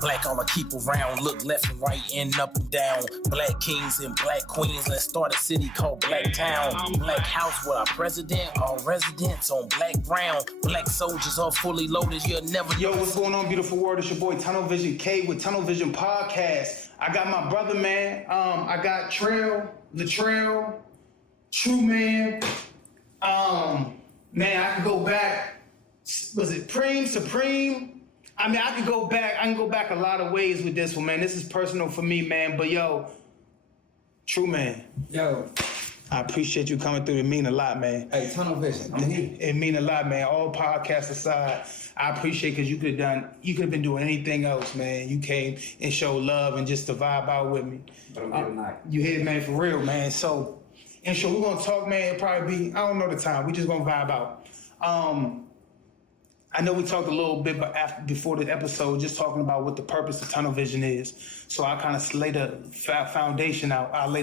Black, all I keep around. Look left and right and up and down. Black kings and black queens. Let's start a city called Black Town. Black house with our president, all residents on black ground. Black soldiers all fully loaded. You'll never. Yo, what's going on, beautiful world? It's your boy Tunnel Vision K with Tunnel Vision Podcast. I got my brother, man. I got Latrell, True Man. Man, I could go back. Was it Supreme? I mean, I can go back a lot of ways with this one, man. This is personal for me, man. But yo, True Man. Yo. I appreciate you coming through. It mean a lot, man. Hey, Tunnel Vision. It mean a lot, man. All podcasts aside, I appreciate because you could have been doing anything else, man. You came and showed love and just to vibe out with me. You hit, man, for real, man. So, and so we're gonna talk, man. It'll probably be, I don't know the time. We just gonna vibe out. I know we talked a little bit before the episode, just talking about what the purpose of Tunnel Vision is. So I kind of lay the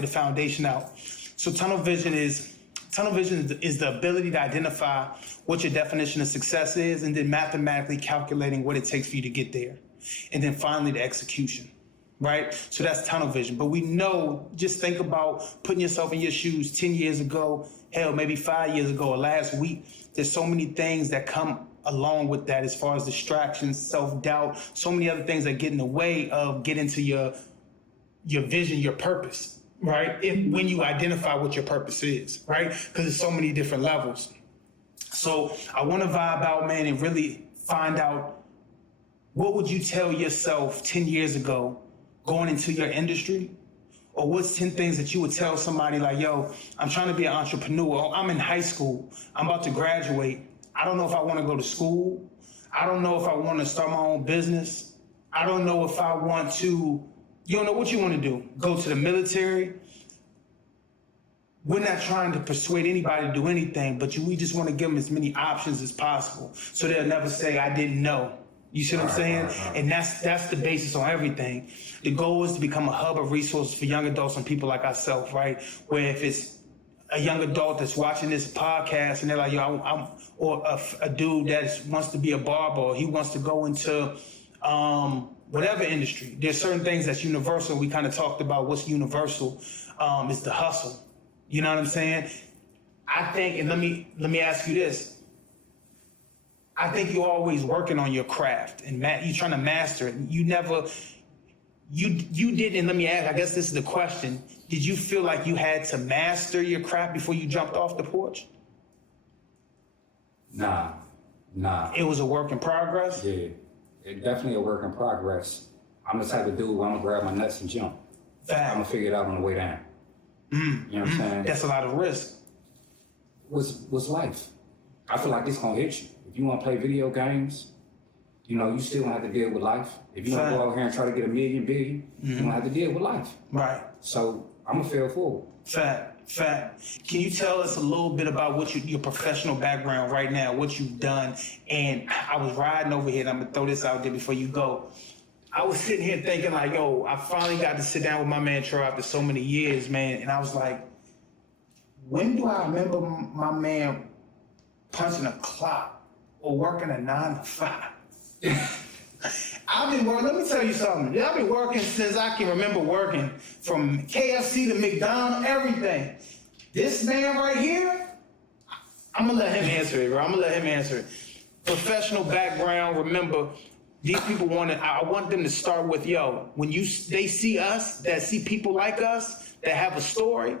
foundation out. So Tunnel Vision is the ability to identify what your definition of success is and then mathematically calculating what it takes for you to get there. And then finally the execution, right? So that's Tunnel Vision. But we know, just think about putting yourself in your shoes 10 years ago, hell, maybe 5 years ago or last week. There's so many things that come along with that as far as distractions, self-doubt, so many other things that get in the way of getting to your vision, your purpose. Right? When you identify what your purpose is, right? Because there's so many different levels. So I want to vibe out, man, and really find out what would you tell yourself 10 years ago going into your industry? Or what's 10 things that you would tell somebody like, yo, I'm trying to be an entrepreneur. I'm in high school. I'm about to graduate. I don't know if I want to go to school. I don't know if I want to start my own business. I don't know if I want to. You don't know what you want to do. Go to the military. We're not trying to persuade anybody to do anything, but we just want to give them as many options as possible. So they'll never say, I didn't know. You see what I'm saying? And that's the basis on everything. The goal is to become a hub of resources for young adults and people like ourselves, right? Where if it's a young adult that's watching this podcast and they're like, yo, or a dude that wants to be a barber, or he wants to go into, whatever industry, there's certain things that's universal. We kind of talked about what's universal is the hustle. You know what I'm saying? I think, and let me ask you this. I think you're always working on your craft and you're trying to master it. You didn't, let me ask, I guess this is the question. Did you feel like you had to master your craft before you jumped off the porch? Nah. It was a work in progress? Yeah. It's definitely a work in progress. I'm the type of dude where I'm gonna grab my nuts and jump. Fact. I'm gonna figure it out on the way down. You know what I'm saying? That's a lot of risk. What's life? I feel like it's gonna hit you. If you wanna play video games, you know, you still gonna have to deal with life. If you wanna go out here and try to get a million, billion, you're gonna have to deal with life. Right. So I'm gonna fail forward. Fact. Can you tell us a little bit about what your professional background right now, what you've done? And I was riding over here, and I'm gonna throw this out there before you go. I was sitting here thinking like, yo, I finally got to sit down with my man Troy after so many years, man. And I was like, when do I remember my man punching a clock or working a 9 to 5? I've been working, let me tell you something. I've been working since I can remember working, from KFC to McDonald's, everything. This man right here, I'm gonna let him answer it, bro. Professional background, remember, these people I want them to start with, yo, when they see us, that see people like us, that have a story,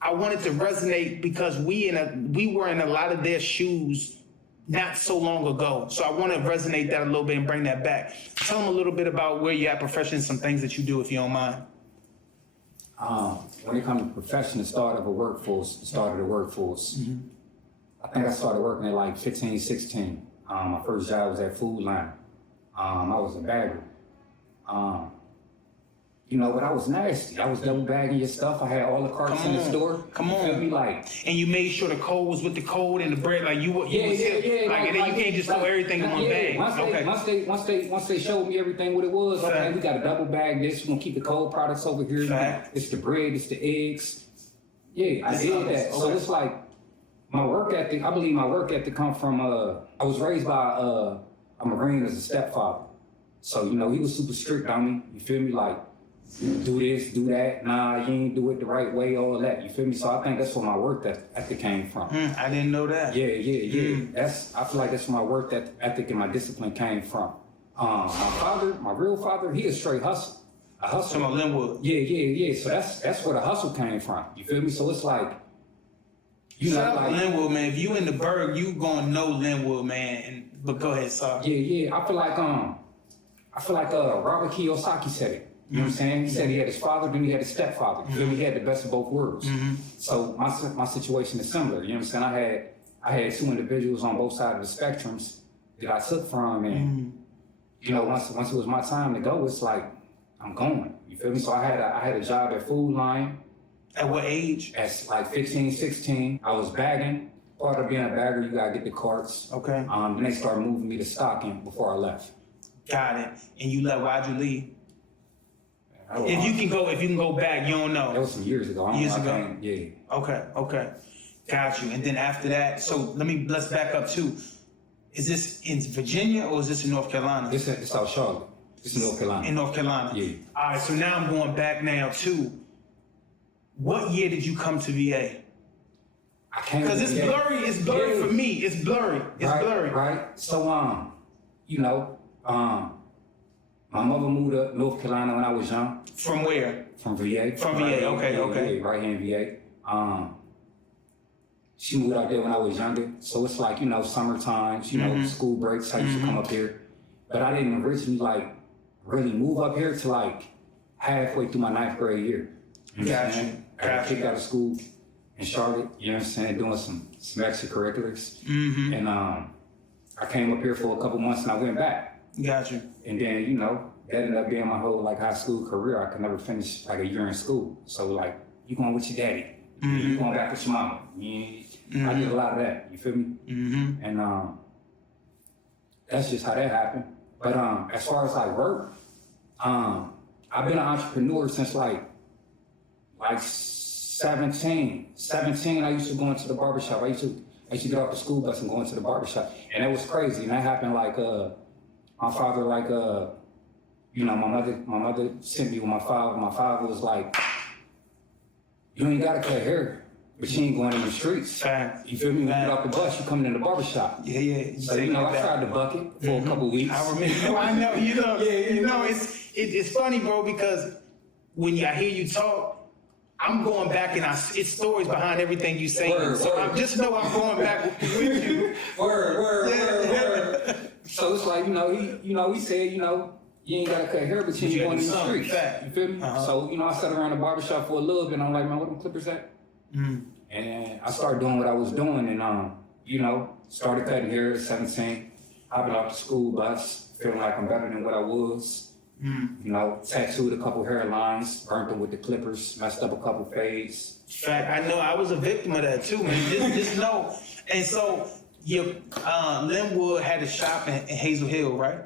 I want it to resonate because we were in a lot of their shoes not so long ago. So I want to resonate that a little bit and bring that back. Tell them a little bit about where you're at professionally, some things that you do, if you don't mind. When it comes to profession, the start of the workforce, Mm-hmm. I think I started working at like 15, 16. My first job was at Food Line. I was a bagger. You know, but I was nasty. I was double bagging your stuff. I had all the carts in the store. Come on. You feel me? Like, and you made sure the code was with the code and the bread, like you was here. Like, you can't just throw everything in one bag. Once they showed me everything what it was, Fact. Okay, we got a double bag this. We're gonna keep the cold products over here. Fact. It's the bread, it's the eggs. Yeah, I did that. Okay. So it's like my work ethic. I believe my work ethic come from. I was raised by a Marine as a stepfather. So, you know, he was super strict on me. You feel me? Like, do this, do that. Nah, you ain't do it the right way, all that. You feel me? So I think that's where my work ethic came from. I didn't know that. Yeah. I feel like that's where my work ethic and my discipline came from. My real father, he a straight hustle. A hustle. From Linwood. Yeah. So that's where the hustle came from. You feel me? So it's like, you know, Shout out like Linwood, man. If you in the Berg, you gonna know Linwood, man. But go ahead, sorry. Yeah. I feel like Robert Kiyosaki said it. You know what I'm saying? He said he had his father, then he had his stepfather. You feel me? He had the best of both worlds. So my situation is similar. You know what I'm saying? I had two individuals on both sides of the spectrums that I took from, and you know, once it was my time to go, it's like I'm going. You feel me? So I had a job at Food Line. At what age? At like 15, 16. I was bagging. Part of being a bagger, you gotta get the carts. Okay. Then they started moving me to stocking before I left. Got it. And you left? Why'd you leave? If you can go back, you don't know. That was some years ago. Years ago? Yeah. Okay. Got you. And then after that, so let's back up too. Is this in Virginia or is this in North Carolina? It's South Charlotte. It's North Carolina. In North Carolina? Yeah. All right, so now I'm going back now too. What year did you come to VA? I can't. Because it's blurry. It's blurry for me. It's blurry. Right. So you know, my mother moved up North Carolina when I was young. From where? From VA. From VA. Okay. Yeah, right here in VA. She moved out there when I was younger, so it's like, you know, summer times, you know, school breaks, I used to come up here. But I didn't originally like really move up here till like halfway through my 9th grade year. You know what I'm saying? I got kicked out of school in Charlotte, you know what I'm saying, doing some extracurriculars. And I came up here for a couple months and I went back. Got you. And then, you know, that ended up being my whole like high school career. I could never finish like a year in school. So like, you going with your daddy, you going back with your mama. I did a lot of that, you feel me? And that's just how that happened. But as far as like work, I've been an entrepreneur since like 17. 17, I used to go into the barbershop. I used to get off the school bus and go into the barbershop. And it was crazy. And that happened like my father, like you know, my mother sent me with my father. My father was like, you ain't gotta cut hair. But she ain't going in the streets. Fact. You feel me? You get off the bus, you coming in the barbershop. Yeah. So, you know, I tried the bucket for a couple weeks. I remember. I know, you know. You know, it's funny, bro, because when I hear you talk, I'm going back and it's stories behind everything you say. So I just know I'm going back with you. Word. So it's like, he said, you ain't gotta cut hair, but you ain't going in the streets. You feel me? So, I sat around the barbershop for a little bit and I'm like, man, where them clippers at? And I started doing what I was doing and, started cutting hair at 17, hopping off the school bus, feeling like I'm better than what I was. Tattooed a couple hairlines, burnt them with the clippers, messed up a couple fades. Fact, I know I was a victim of that too, man. Just know. And so, your Linwood had a shop in Hazel Hill, right?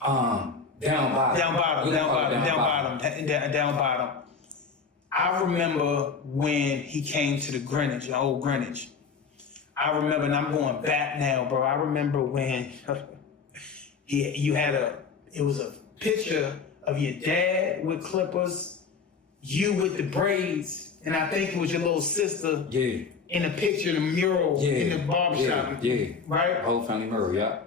Down bottom. I remember when he came to the Greenwich, the old Greenwich. I remember, and I'm going back now, bro. I remember when it was a picture of your dad with clippers, you with the braids, and I think it was your little sister in the picture, the mural in the barbershop. Right? Whole family mural, yeah.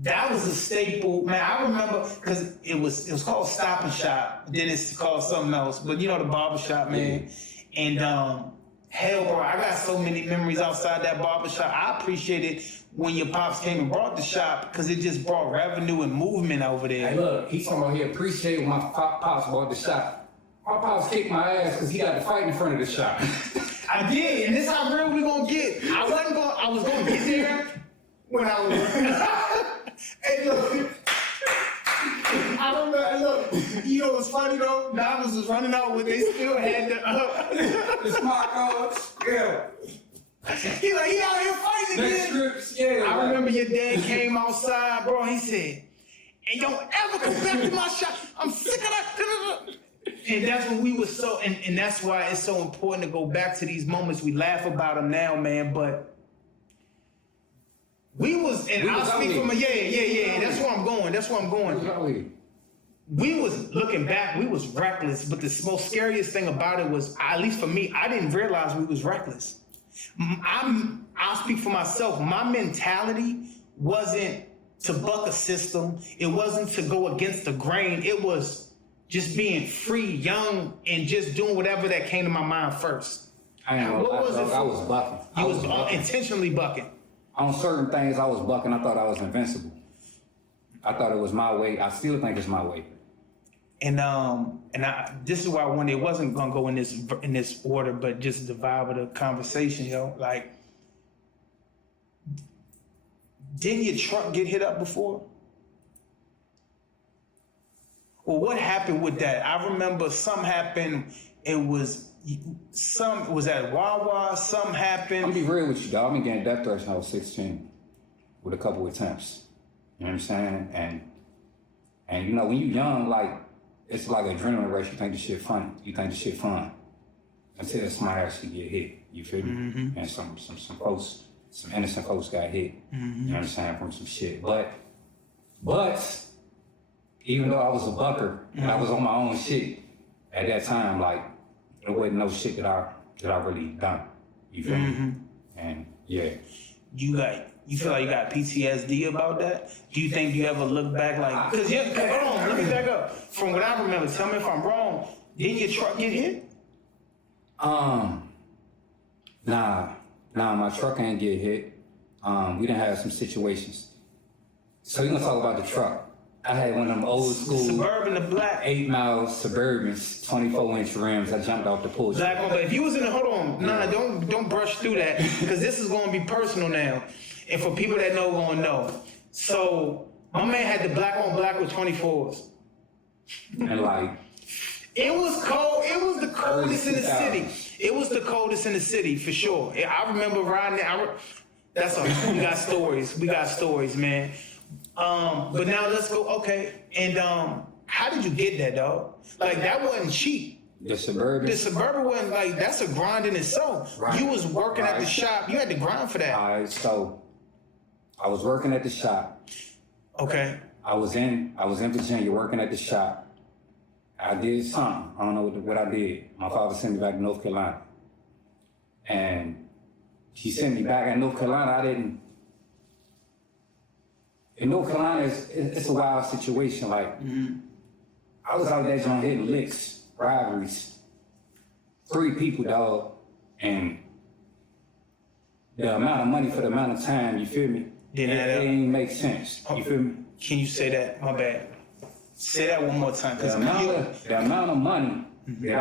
That was a staple, man. I remember because it was called Stop and Shop. Then it's called something else, but the barbershop, man. And hell, bro, I got so many memories outside that barbershop. I appreciated when your pops came and brought the shop because it just brought revenue and movement over there. Hey, look, he's talking about he appreciated when my pops brought the shop. My pops kicked my ass because he got to fight in front of the shop. I did, and this is how real we gonna get. I was gonna get there when I was. Hey, look. I remember, look, you know what's funny though? Novels was running out when they still had the smart cards. Yeah. He out here fighting again. I remember your dad came outside, bro. He said, "Hey, don't ever come back to my shop. I'm sick of that." And that's when we were so, and that's why it's so important to go back to these moments. We laugh about them now, man, but We was, and I'll speak from a, yeah. That's where I'm going. We was looking back, we was reckless, but the most scariest thing about it was, at least for me, I didn't realize we was reckless. I'll speak for myself. My mentality wasn't to buck a system. It wasn't to go against the grain. It was just being free, young, and just doing whatever that came to my mind first. I was bucking. You was intentionally bucking. On certain things, I was bucking. I thought I was invincible. I thought it was my way. I still think it's my way. And this is why I wanted, it wasn't gonna go in this order, but just the vibe of the conversation, yo. Like, didn't your truck get hit up before? Well, what happened with that? I remember something happened. It was at Wawa. Something happened. I'm gonna be real with you, dog. I've been getting death threats when I was 16 with a couple attempts. You know what I'm saying? And you know, when you're young, like, it's like an adrenaline rush. You think the shit funny. You think the shit fun. Until somebody actually get hit. You feel me? Mm-hmm. And some folks, some innocent folks got hit. Mm-hmm. You know what I'm saying? From some shit. But even though I was a bucker and I was on my own shit at that time, like, there wasn't no shit that I really done. You feel me? And yeah. You feel like you got PTSD about that? Do you think you ever look back like, hold on, let me back up. From what I remember, tell me if I'm wrong, didn't your truck get hit? Nah, my truck ain't get hit. We done had some situations. So you gonna talk about the truck. I had one of them old school Suburban, the black 8-mile Suburbans, 24-inch rims. I jumped off the porch. Black one, but if you was in the, hold on, don't brush through that, because this is gonna be personal now. And for people that know, gonna know. So my man had the black on black with 24s. And like, it was cold. It was the coldest in the city. It was the coldest in the city for sure. I remember riding there. We got stories. We got stories, man. But now let's go. Okay. And how did you get that, dog? Like, that wasn't cheap. The Suburban wasn't, like, that's a grind in itself. Right. You was working at the shop. You had to grind for that. All right. So I was working at the shop. Okay. I was in Virginia working at the shop. I did something. I don't know what I did. My father sent me back to North Carolina. And he sent me back in North Carolina. In North Carolina, it's a wild situation. Like, I was out there trying hitting licks, rivalries. 3 people, dog. And the amount of money for the amount of time, you feel me? It ain't make sense. You feel me? Can you say that? My bad. Say that one more time. The amount of money that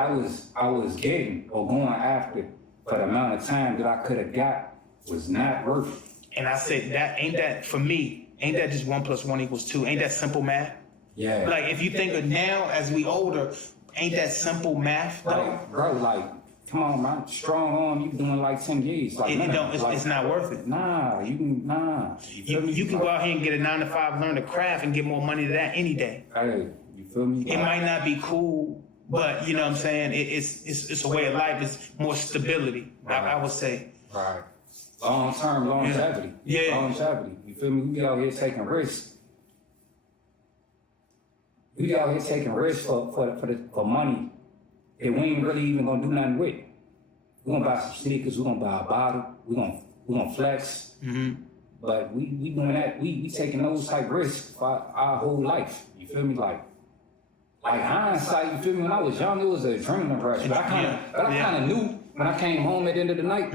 I was getting or going after for the amount of time that I could have got was not worth it. And I said, ain't that for me? Ain't that just 1 + 1 = 2? Ain't that simple math? Yeah. Like, if you think of now as we older, ain't that simple math? Like, bro, like, come on, man. Strong arm, you doing like 10 years. Like, it's not worth it. Nah. You can go out here and get a 9-to-5, learn the craft, and get more money than that any day. Hey, you feel me? It might not be cool, but you know what I'm saying? It's a way of life. It's more stability, right. I would say. Right. Long-term longevity. Yeah. Longevity. You feel me? We out here taking risks. We out here taking risks for money that we ain't really even gonna do nothing with. We're gonna buy some sneakers, we're gonna buy a bottle, we're gonna flex. Mm-hmm. But we doing that, we taking those type risks for our whole life. You feel me? Like hindsight, you feel me? When I was young, it was an adrenaline rush. But I kinda knew when I came home at the end of the night,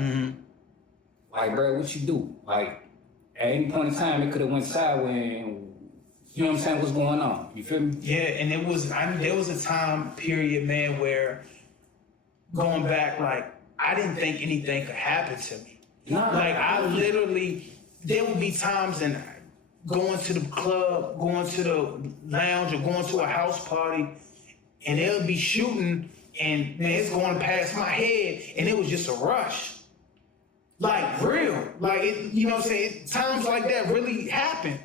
like, bro, what you do? Like, at any point in time, it could have went sideways and, you know what I'm saying, what's going on? You feel me? Yeah, and there was a time period, man, where going back, like, I didn't think anything could happen to me. Nah. Like, I literally, there would be times and going to the club, going to the lounge, or going to a house party, and they'll be shooting, and man, it's going past my head, and it was just a rush. Like, real. Like, you know what I'm saying? Times like that really happen.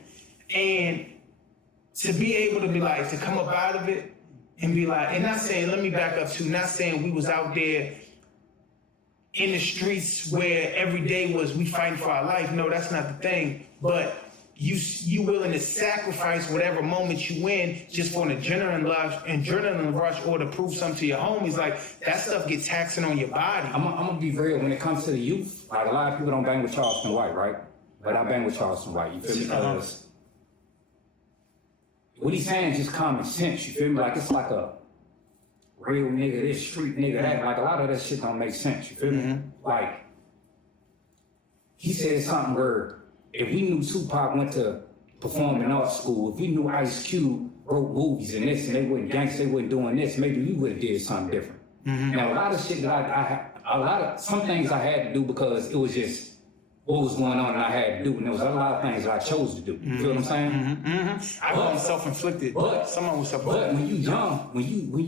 And to be able to be like, to come up out of it and be like, and not saying, let me back up to, not saying we was out there in the streets where every day was we fighting for our life. No, that's not the thing. but you willing to sacrifice whatever moment you win just for an adrenaline rush or to prove something to your homies. Like, that stuff gets taxing on your body. I'm gonna be real when it comes to the youth. Like, a lot of people don't bang with Charleston White, right? But I bang with Charleston White. You feel me? Because what he's saying is just common sense. You feel me? Like, it's like a real nigga, this street nigga, that. Like, a lot of that shit don't make sense. You feel me? Like, he said something where if we knew Tupac went to perform in art school, if we knew Ice Cube wrote movies and this, and they wasn't gangsters, they wasn't doing this, maybe we would have did something different. Now, a lot of shit that some things I had to do because it was just what was going on and I had to do, and there was a lot of things that I chose to do. You feel what I'm saying? I call them self-inflicted, but someone was self-inflicted. But when you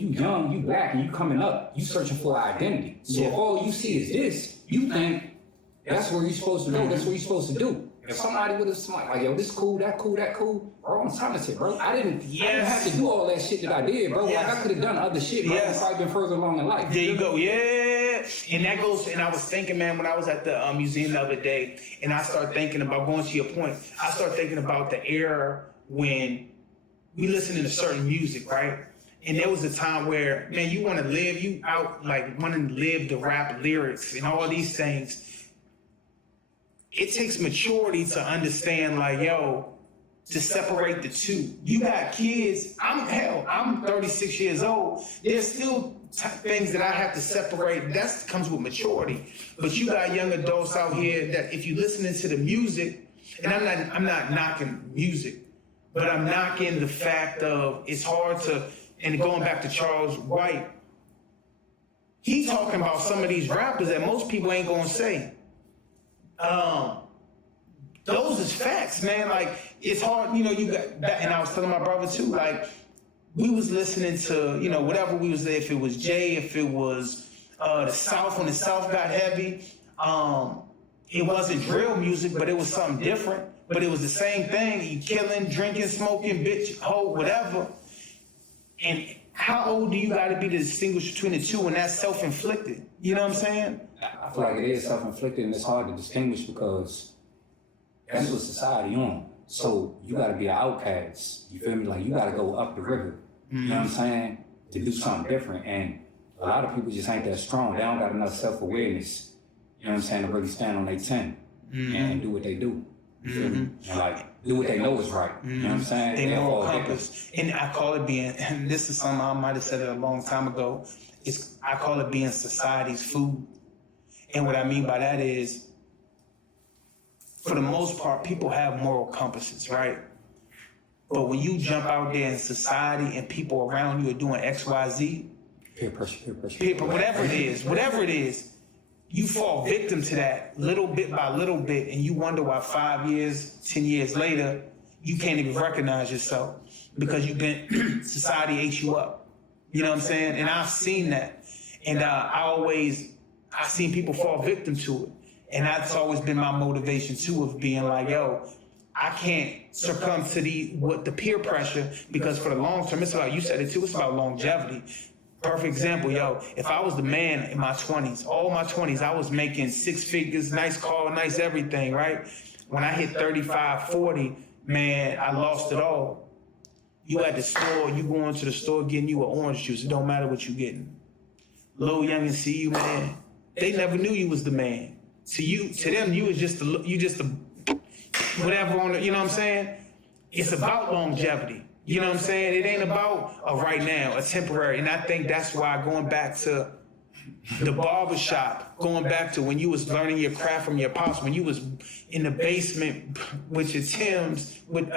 young, you black, and you coming up, you searching for identity. So if all you see is this, you think that's where you're supposed to go, that's what you're supposed to do. If somebody would have smiled, like, yo, this cool, that cool, bro, I'm talented, bro. I didn't have to do all that shit that I did, bro. Like, I could have done other shit, bro. I've probably been further along in life. There you go, yeah. And that goes, and I was thinking, man, when I was at the museum the other day, and I started thinking about, going to your point, I started thinking about the era when we listening to certain music, right? And there was a time where, man, you want to live, you out, like, wanting to live the rap lyrics and all these things. It takes maturity to understand, like, yo, to separate the two. You got kids, I'm 36 years old. There's still things that I have to separate. That comes with maturity. But you got young adults out here that if you're listening to the music, and I'm not knocking music, but I'm knocking the fact of it's hard to, and going back to Charles White, he's talking about some of these rappers that most people ain't gonna say. Those is facts, man. Like, it's hard, you got that, and I was telling my brother too, like, we was listening to, whatever we was there, if it was Jay, if it was the South, when the South got heavy, it wasn't drill music, but it was something different, but it was the same thing. You killing, drinking, smoking, bitch, hoe, whatever. And how old do you gotta be to distinguish between the two, and that's self-inflicted? You know what I'm saying? I feel like it is self-inflicted, and it's hard to distinguish because that's what society on. So you gotta be an outcast. You feel me? Like, you gotta go up the river. You know what I'm saying? To do something different. And a lot of people just ain't that strong. They don't got enough self-awareness. You know what I'm saying? To really stand on their 10 and do what they do. You feel me? And, like, do what they know is right. You know what I'm saying? They moral compass. And I call it being, and this is something I might have said it a long time ago, I call it being society's food. And what I mean by that is, for the most part, people have moral compasses, right? But when you jump out there in society and people around you are doing X, Y, Z, peer pressure, whatever it is, you fall victim to that little bit by little bit, and you wonder why 5 years, 10 years later, you can't even recognize yourself because society ate you up. You know what I'm saying? And I've seen that. And I've seen people fall victim to it. And that's always been my motivation too, of being like, yo, I can't succumb to the peer pressure, because for the long term, it's about, you said it too, it's about longevity. Perfect example, yo, if I was the man in my 20s, all my 20s, I was making 6 figures, nice car, nice everything, right? When I hit 35, 40, man, I lost it all. You at the store, you go into the store getting you an orange juice, it don't matter what you getting. Lil Young and see you, man, they never knew you was the man. To them, you was just whatever on the, you know what I'm saying? It's about longevity. You know what I'm saying? It ain't about a right now, a temporary. And I think that's why, going back to the barbershop, going back to when you was learning your craft from your pops, when you was in the basement with your Timbs, with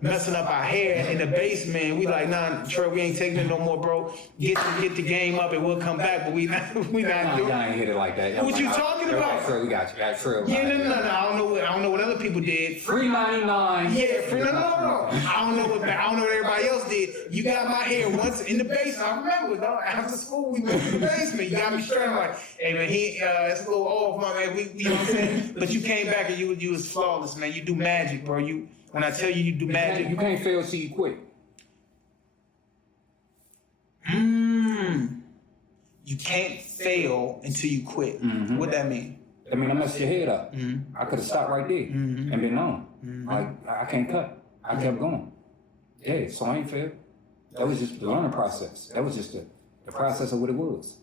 messing up our hair in the basement, we like, nah, Trey, we ain't taking it no more, bro. Get the game up and we'll come back, but we not doing it. Y'all ain't hit it like that. What you talking about? Trey, we got you. Yeah, no. I don't know what other people did. Free 99. Yeah, free. No. I don't know what everybody else did. You got my hair once in the basement. I remember, dog. After school, we went to the basement. You got me straight. I'm like, hey man, it's a little off, my man. You know what I'm saying? But you came back and you was flawless, man. You do magic, bro. When I tell you do magic, you can't fail till you quit. You can't fail until you quit. What that mean? I messed your head up. I could have stopped right there and been on. Like, I can't cut. I kept going. Yeah, so I ain't failed. That was just the learning process. That was just the process of what it was.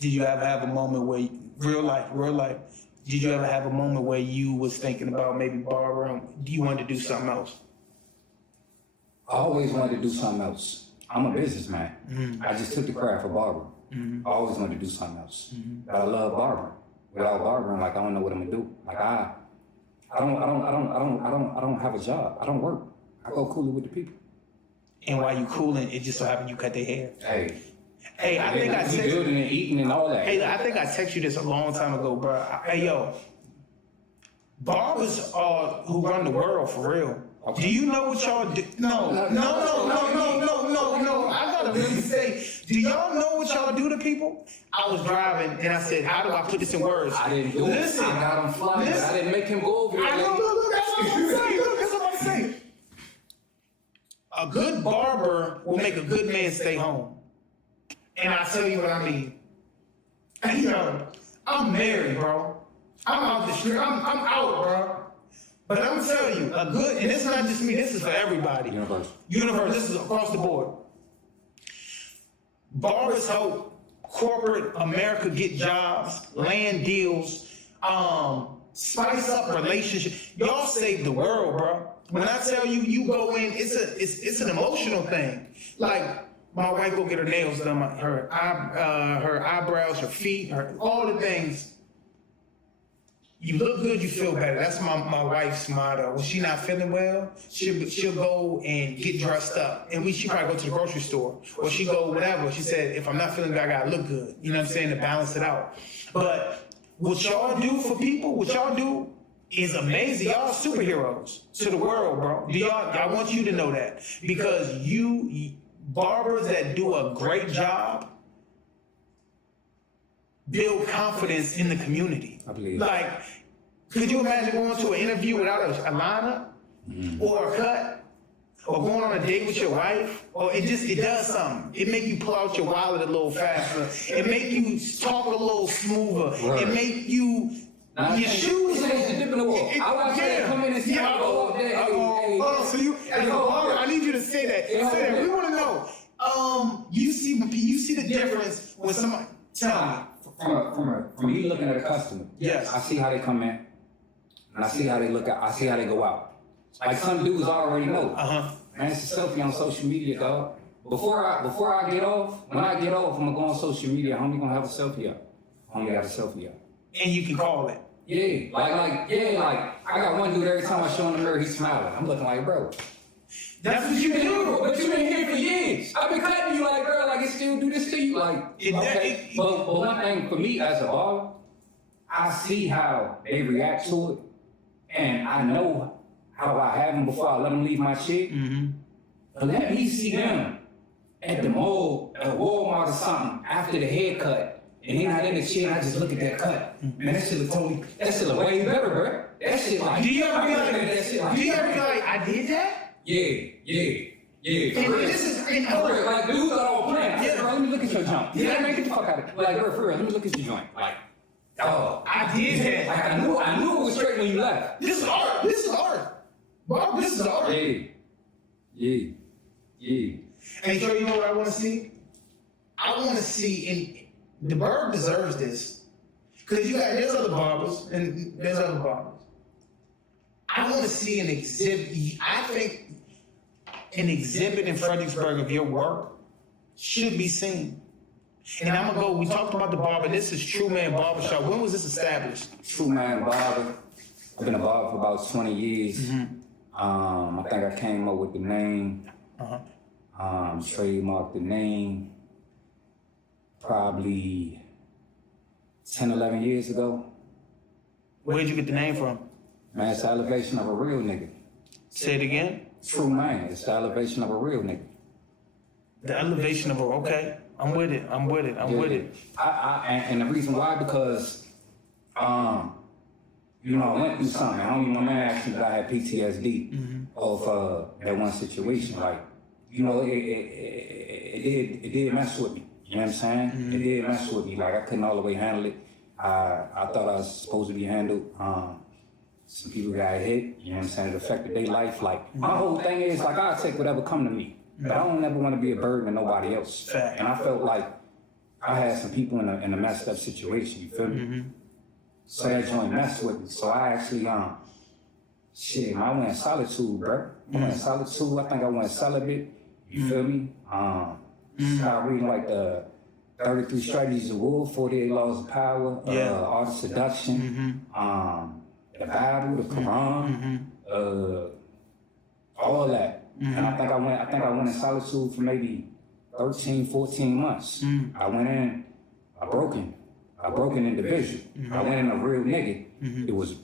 Did you ever have a moment where, real life, did you ever have a moment where you was thinking about maybe barbering? Do you want to do something else? I always wanted to do something else. I'm a businessman. I just took the craft of barbering. I always wanted to do something else. But I love barbering. Without barbering, like, I don't know what I'm gonna do. Like, I don't have a job. I don't work. I go cooling with the people. And while you cooling, it just so happened you cut their hair. Hey, I think I texted building and eating and all that. Hey, I think I texted you this a long time ago, bro. Hey, yo, barbers are who run the world for real. Okay. Do you know what y'all do? No. I gotta really say, do y'all know what y'all do to people? I was driving and I said, how do I put this in words? I didn't do it. I got him flying. I didn't make him go over here. I know, look, that's what I'm saying. Look, that's what I'm saying. A good barber will make a good man stay home. And I tell you what I mean. And, yo, I'm married, bro. I'm out the street. I'm out, bro. But I'm telling you, a good, and it's not just me, this is for everybody. Universe, this is across the board. Barbers help corporate America get jobs, land deals, spice up relationships. Y'all save the world, bro. When I tell you, you go in, it's an emotional thing. Like, my wife go get her nails done, her eyebrows, her feet, all the things. You look good, you feel better. That's my wife's motto. When she's not feeling well, she'll go and get dressed up. And she probably go to the grocery store. Or she go whatever. She said, if I'm not feeling good, I gotta look good. You know what I'm saying? To balance it out. But what y'all do for people, what y'all do is amazing. Y'all superheroes to the world, bro. I want you to know that. Because you barbers that do a great job build confidence in the community. I believe. Like, could you imagine going to an interview without a lineup or a cut, or going on a date with your wife? Or it does something. It make you pull out your wallet a little faster. It make you talk a little smoother. Right. It make you your shoes. Dip in the wall. I want to come in and see how go up there. So you, as a barber, I need you to say that. Say that. We want to know. You see the difference when somebody tell me. From you looking at a customer, yes, I see how they come in, and I see how they look out. I see how they go out. Like some dudes already know. Man, it's a selfie on social media, dog. Before I get off, when I get off, I'm gonna go on social media. I'm only gonna have a selfie up. I only got a selfie up. And you can call it. Yeah, like I got one dude every time I show him the mirror, he's smiling. I'm looking like, bro. That's what you do. But you been here for years. I've been cutting you like, girl, like it still do this to you, like. Okay. But one thing for me as a barber, I see how they react to it, and I know how I have them before I let them leave my shit. But let me see them at the mall, at Walmart or something after the haircut, and then I in the chair, I just look at that cut. Man, that shit look way better, bro. That shit like. Do you ever be like, I did that? Yeah. And this is like dudes are all playing. Yeah. Bro, let me look at your jump. Yeah, man, get the fuck out of it. Like, bro, for real, let me look at your joint. Like, dog. I did that. Like, I knew it was straight when you left. This is art. Bob, this is art. Yeah. And so you know what I want to see? I want to see, and the bird deserves this. Because there's other barbers, and there's other barbers. I want to see an exhibit. I think an exhibit in Fredericksburg of your work should be seen. And I'm going to go, we talked about the barber. This is True Man Barbershop. When was this established? True Man Barber. I've been a barber for about 20 years. I think I came up with the name, trademarked the name probably 10, 11 years ago. Where'd you get the name from? Man, it's the elevation of a real nigga. Say it again. True man, it's the elevation of a real nigga. The elevation of a, okay. I'm with it. And the reason why, because, I went through something. I don't even know, man, actually, that I had PTSD of that one situation. Like, it did mess with me. You know what I'm saying? It did mess with me. Like, I couldn't all the way handle it. I thought I was supposed to be handled. Some people got hit, you know what I'm saying? It affected their life. Like, my whole thing is, like, I'll take whatever come to me. But I don't ever want to be a burden to nobody else. Fact. And I felt like I had some people in a messed up situation, you feel me? So that joint messed with me. So I actually, I went in solitude, bro. I went in solitude. I think I went celibate, you feel me? Started reading like the 33 Strategies of War, 48 Laws of Power, Art of Seduction, the Bible, the Quran, all that. And I think I went in solitude for maybe 13, 14 months. I went in, I broke an individual. I went in a real nigga.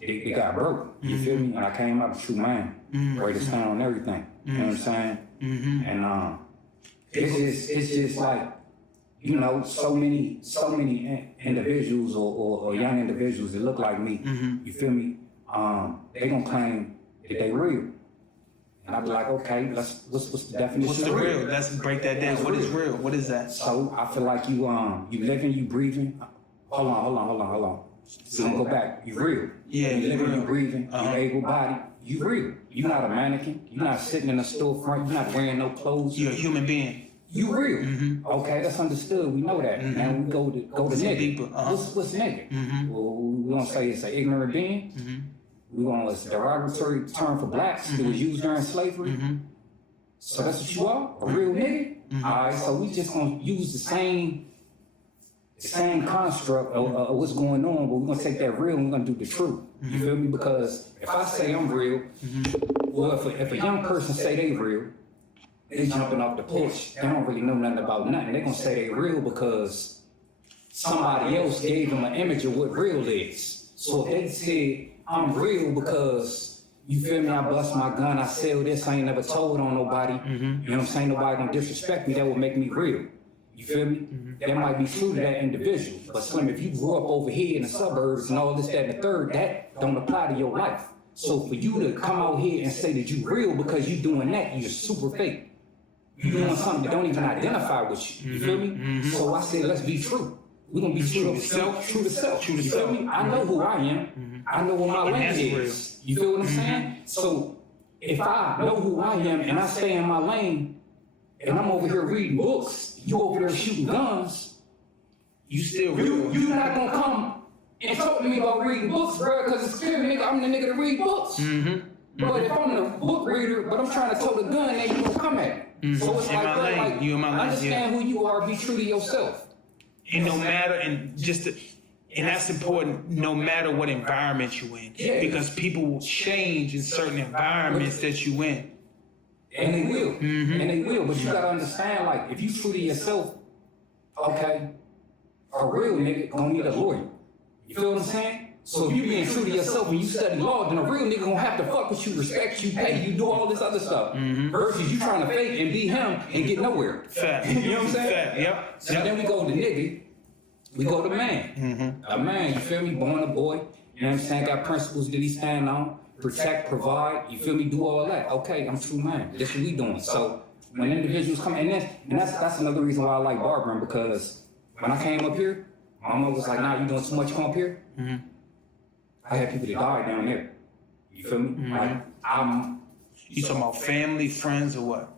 It got broke. You feel me? And I came out a true man. Greatest fan on everything. You know what I'm saying? And it's just like, you know, so many individuals or young individuals that look like me. You feel me? They gonna claim that they real. And I'd be like, okay, what's the definition What's of the real? real? Let's break that down. What is real? What is that? So I feel like you living, you breathing. Hold on. So I'm gonna go back. You real. Yeah, you living, real. you breathing, you able bodied, you real. You're not a mannequin. You're not sitting in a storefront. You're not wearing no clothes. You're a human being. You real. Okay, that's understood. We know that. And we go to nigga. Deeper. What's nigga? Well, we gonna say it's an ignorant being. It's a derogatory term for blacks. It was used during slavery. So that's what you are? A real nigga? Alright, so we just gonna use the same construct of what's going on, but we're gonna take that real and we're gonna do the truth. You feel me? Because if I say I'm real, well, if a young person say they real, they jumping off the porch, they don't really know nothing about nothing. They gonna say they real because somebody else gave them an image of what real is. So if they say I'm real because, you feel me, I bust my gun, I sell this, I ain't never told on nobody, you know what I'm saying, nobody gonna disrespect me, that would make me real. You feel me? That might be true to that individual. But Slim, if you grew up over here in the suburbs and all this, that, and the third, that don't apply to your life. So for you to come out here and say that you real because you doing that, you're super fake. You doing something that don't even identify with you. You feel me? So I said, let's be true. We're gonna be true to self. True to self. You feel me? I know who I am. I know what my lane is. You feel what I'm saying? So if I know who I am and I stay in my lane and I'm over here reading books, you over there shooting guns, You still real. you not gonna come and talk to me about reading books, bro, because it's clear, nigga, I'm the nigga to read books. But if I'm the book reader, but I'm trying to tote a gun, then you gonna come at me. So it's In like, my bro, lane. like, You in my lane, understand who you are, be true to yourself. And no matter, and that's important, no matter what environment you in. Yeah. Because people will change in certain environments that you in. And they will. And they will. But you gotta understand, like, if you true to yourself, okay, a real nigga gonna need a lawyer. You feel what I'm saying? So if you being true to yourself and you study law, then a real nigga gonna have to fuck with you, respect you, pay you, do all this other stuff. Versus you trying to fake and be him and get nowhere. Fact. You know what I'm saying? Fact. Yep. So then we go to nigga, we go to man. A man, you feel me? Born a boy, you know what I'm saying? Got principles that he stand on, protect, provide, you feel me? Do all that. Okay, I'm true man. That's what we doing. So when individuals come, and that's another reason why I like barbering, because when I came up here, my mama was like, nah, you doing too much, come up here. I had people that died down there. You feel me? Like, You talking about family, friends, or what?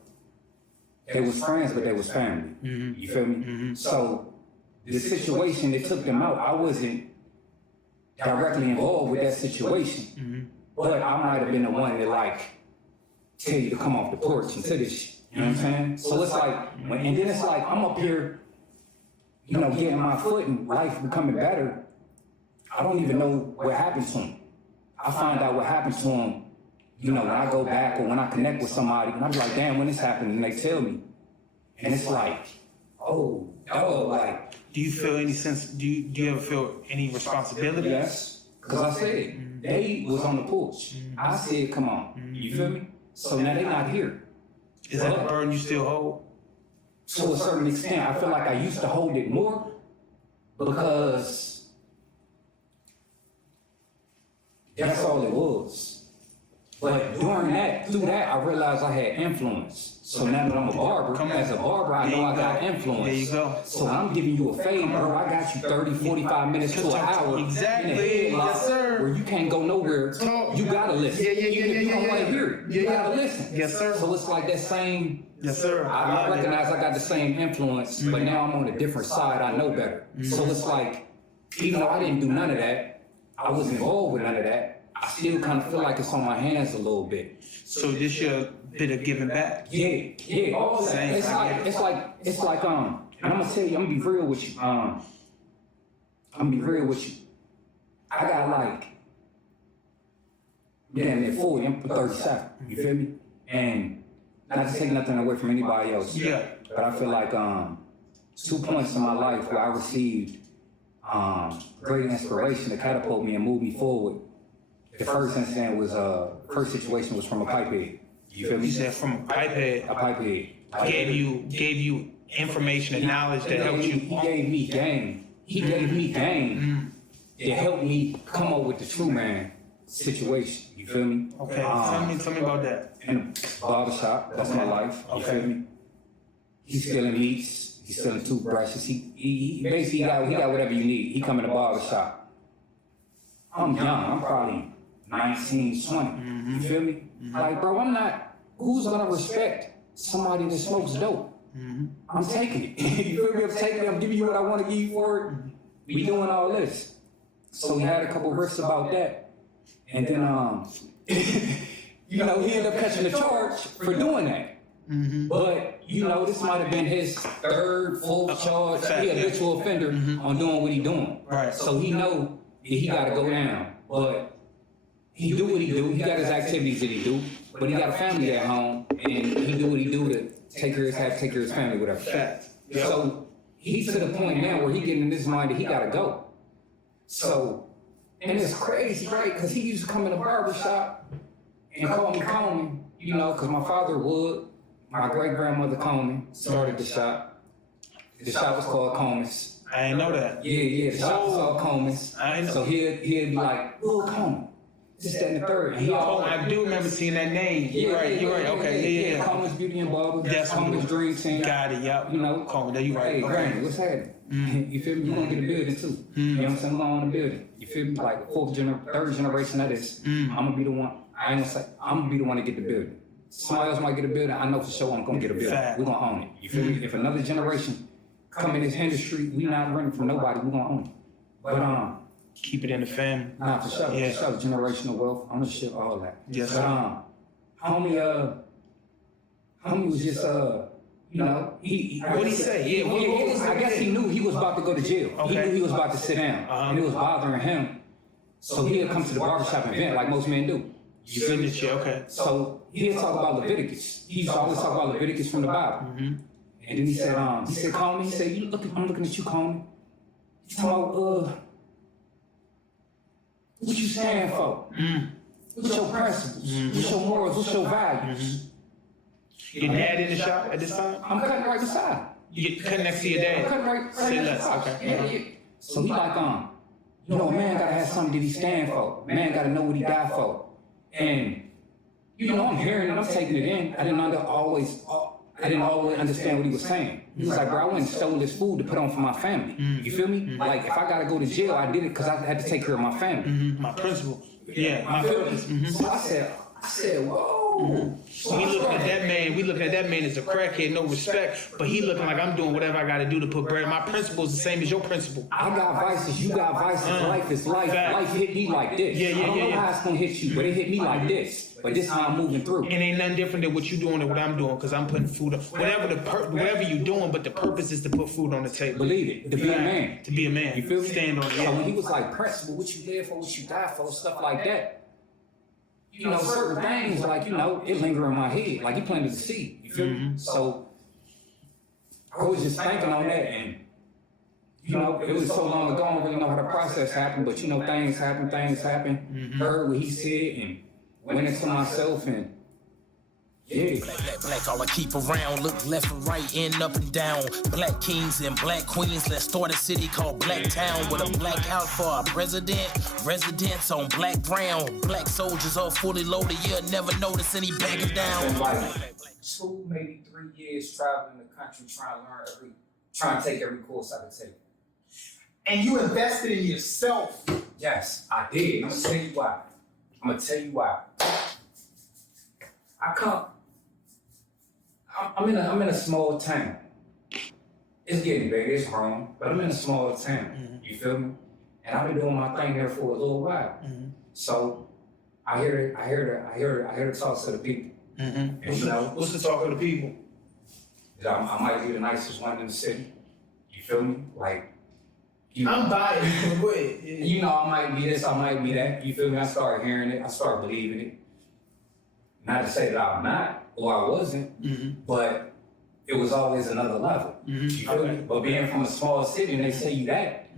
they was friends, but they was family. You feel me? So the situation that took them out, I wasn't directly involved with that situation. But I might have been the one that like tell you to come off the porch and to this shit. You know what I'm saying? So it's like, and then it's like I'm up here, you know, getting my foot and life becoming better. I don't even know what happened to him. I find out what happened to him, you know, when I go back or when I connect with somebody, and I'm like, damn, when this happened, and they tell me. And it's like, oh, like. Do you feel any sense, do you ever feel any responsibility? Yes, because I said, they was on the porch. I said, come on, you feel me? So now they not here. Is that a burden you still hold? To a certain extent, I feel like I used to hold it more because that's all it was. But through that, I realized I had influence. So now that I'm a barber, as a barber, I know I got influence. There you go. So when I'm giving you a favor, I got you 30, 45 minutes to an hour. Exactly. Yes, sir. Where you can't go nowhere. You gotta listen. Even if you don't want to hear it, you gotta listen. Yes, sir. So it's like that same. Yes, sir. I recognize I got the same influence, but now I'm on a different side. I know better. So it's like, even though I didn't do none of that, I wasn't involved with none of that, I still kind of feel like it's on my hands a little bit. So this your bit of giving back? Yeah, all that. It's like, and I'm gonna tell you, I'm gonna be real with you. I got like, damn near 40, I'm 37, you feel me? And not to take nothing away from anybody else. Yeah. But I feel like 2 points in my life where I received great inspiration to catapult me and move me forward. The first incident was, first situation was from a pipehead. You feel me? You said from a pipehead. A pipehead. Gave you information and knowledge that helped you. He gave me game. He gave me game to help me come up with the true man situation. You feel me? Okay. Tell me about that. In the barbershop, that's my life. You feel me? He's stealing meats. He's stealing toothbrushes. He basically he got whatever you need. He come in the barbershop. I'm young. I'm probably 19, 20. You feel me? Like, bro, I'm not. Who's gonna respect somebody that smokes dope? I'm taking it. You feel me? I'm taking it. I'm giving you what I want to give you for it. We doing all this. So we had a couple riffs about that, and then you know, he ended up catching the charge for doing that. But you know, this might have been his third, fourth charge. He a habitual offender on doing what he doing. Right. So he know that he got to go down, but he do what he do. He got his activities that he do, but he got a family at home, and he do what he do to take care of his family, whatever. So he's to the point now where he getting in his mind that he got to go. So, and it's crazy, right? Because he used to come in the barbershop and call me, you know, because my father would. My great-grandmother Coleman started the shop. The shop was called Coleman's. I didn't know that. Yeah, the shop was called Coleman's. So he'd be like, Lil Coleman, this, that, and the third. And I do remember seeing that name. You're right. Okay, yeah. Coleman's Beauty and Barber. That's Coleman's Dream Team. Got it, yep. You know, Coleman, there you right. Hey, okay. Granny, what's happening? You feel me? You want to get a building too. You know what I'm saying? I'm on the building. You feel me? Like third generation of this. I'm going to be the one. I ain't gonna say, I'm going to be the one to get the building. Somebody else might get a building. I know for sure I'm going to get a building. We're going to own it. You feel me? If another generation come in this industry, we not running from nobody. We're going to own it. But keep it in the family. Nah, for sure. Yeah. For sure. Generational wealth, ownership, all that. Yes. But homie was just you know, what did he say? Yeah. I guess he knew he was about to go to jail. Okay. He knew he was about to sit down, and it was bothering him. So he'd come to the barbershop and vent like most men do. You feel this shit, okay. So he'd talk about Leviticus. He used to always talk about Leviticus from the Bible. And then he said, Coleman, he said, I'm looking at you, Coleman. He's talking about, what you stand for? What's your principles? What's your morals? What's your values? Your dad in the shop at this time? I'm cutting right beside. You get cutting next to your dad? I'm cutting right beside. Okay. Yeah. So he like, you know, a man gotta have something that he stand for. A man gotta know what he died for. And, you know, I'm hearing it, I'm taking it in. I didn't always understand what he was saying. He was like, bro, I went and stole this food to put on for my family. You feel me? Like, if I gotta go to jail, I did it because I had to take care of my family. My principle. Yeah, my feelings. So I said, whoa. So we looking at that man as a crackhead, no respect, but he looking like I'm doing whatever I gotta do to put bread. My principle is the same as your principle. I got vices, you got vices, life is life. Fact. Life hit me like this. I don't know how it's gonna hit you, but it hit me like this. But this is how I'm moving through. And ain't nothing different than what you doing or what I'm doing, because I'm putting food up. Whatever you doing, but the purpose is to put food on the table. Believe it, to be a man. To be a man. You feel me? Stand on it. So when he was like, principle, what you live for, what you die for, stuff like that. You know, certain things, like, you know, it linger in my head. Like, he planted the seed. You feel me? So, I was just thinking on that, and, you know, it was so long ago, I don't really know how the process happened, but, you know, things happen. Heard what he said, and went into myself, and, Yeah. Black, all I keep around. Look left and right and up and down. Black kings and black queens. Let's start a city called Black Town with a black house for our president. Residents on black ground. Black soldiers all fully loaded. You'll never notice any backing down. Like 2, maybe 3 years traveling the country trying to take every course I could take. And you invested in yourself. Yes, I did. I'm gonna tell you why. I'm in a small town. It's getting big, it's grown, but I'm in a small town. You feel me? And I've been doing my thing there for a little while. So I hear the talks of the people. And, What's the talk of the people? I might be the nicest one in the city. You feel me? Like, I'm biased, but go ahead. Yeah. You know, I might be this, I might be that. You feel me? I started hearing it, I started believing it. Not to say that I'm not, or I wasn't, but it was always another level. You feel me? But being from a small city and they tell you that,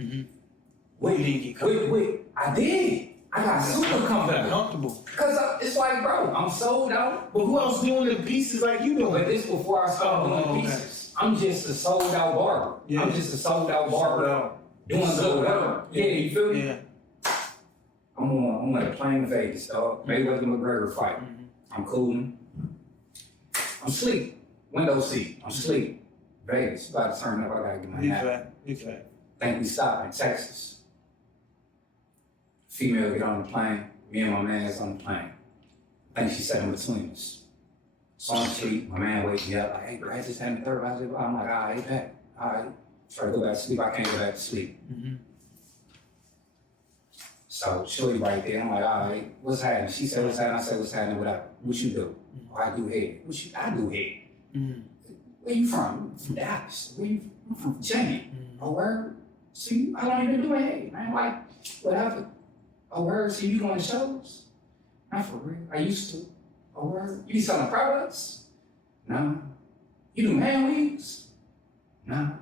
wait, I did. I got super comfortable. Because it's like, bro, I'm sold out. But who else doing the pieces like you doing? But this before I started doing pieces. I'm just a sold out barber. Yeah. I'm just a sold out barber. Doing good work. Yeah, you feel me? Yeah. I'm on a plane Vegas, dog. Mayweather McGregor fight. I'm cooling. I'm sleep. Window seat. I'm sleep. Vegas. About to turn up. I gotta get my hat. Big fat. Think we stopped in Texas. Female get on the plane. Me and my man's on the plane. I think she sat in between us. So I'm asleep. My man wakes me up like, hey, bro, I just had a third. I'm like, all right, Pat. All right. Try to go back to sleep. I can't go back to sleep. So shorty right there. I'm like, all right, what's happening? She said, what's happening? I said, what's happening? What you do? Oh, I do head. I do head. Where you from? From Dallas. Where you? I'm from Virginia. Oh, where? See, I don't even do head, man. Like, whatever. Oh, where? See, you going to shows? Not for real. I used to. Oh, where? You be selling products? No. You do man weaves? No.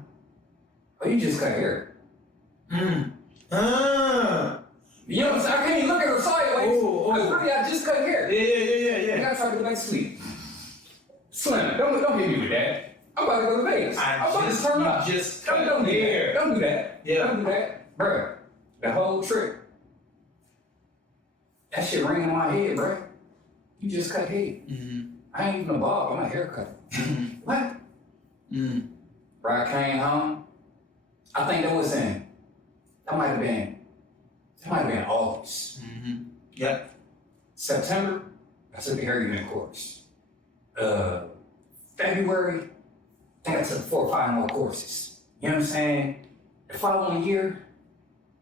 Oh, you just cut hair. You know what I'm saying? I can't even look at her sideways. Really, I just cut hair. Yeah. I gotta try to go back to sleep. Slim, don't hit me with that. I'm about to go to Vegas. I'm about to turn up. Just don't do that. Don't do that. Yeah. Don't do that. Bruh, the whole trip. That shit ringing in my head, bruh. You just cut hair. I ain't even a bob. I'm a haircut. What? Bruh, I came home. I think that might have been August. Yep. September, I took the hair unit course. February, I think I took 4 or 5 more courses. You know what I'm saying? The following year,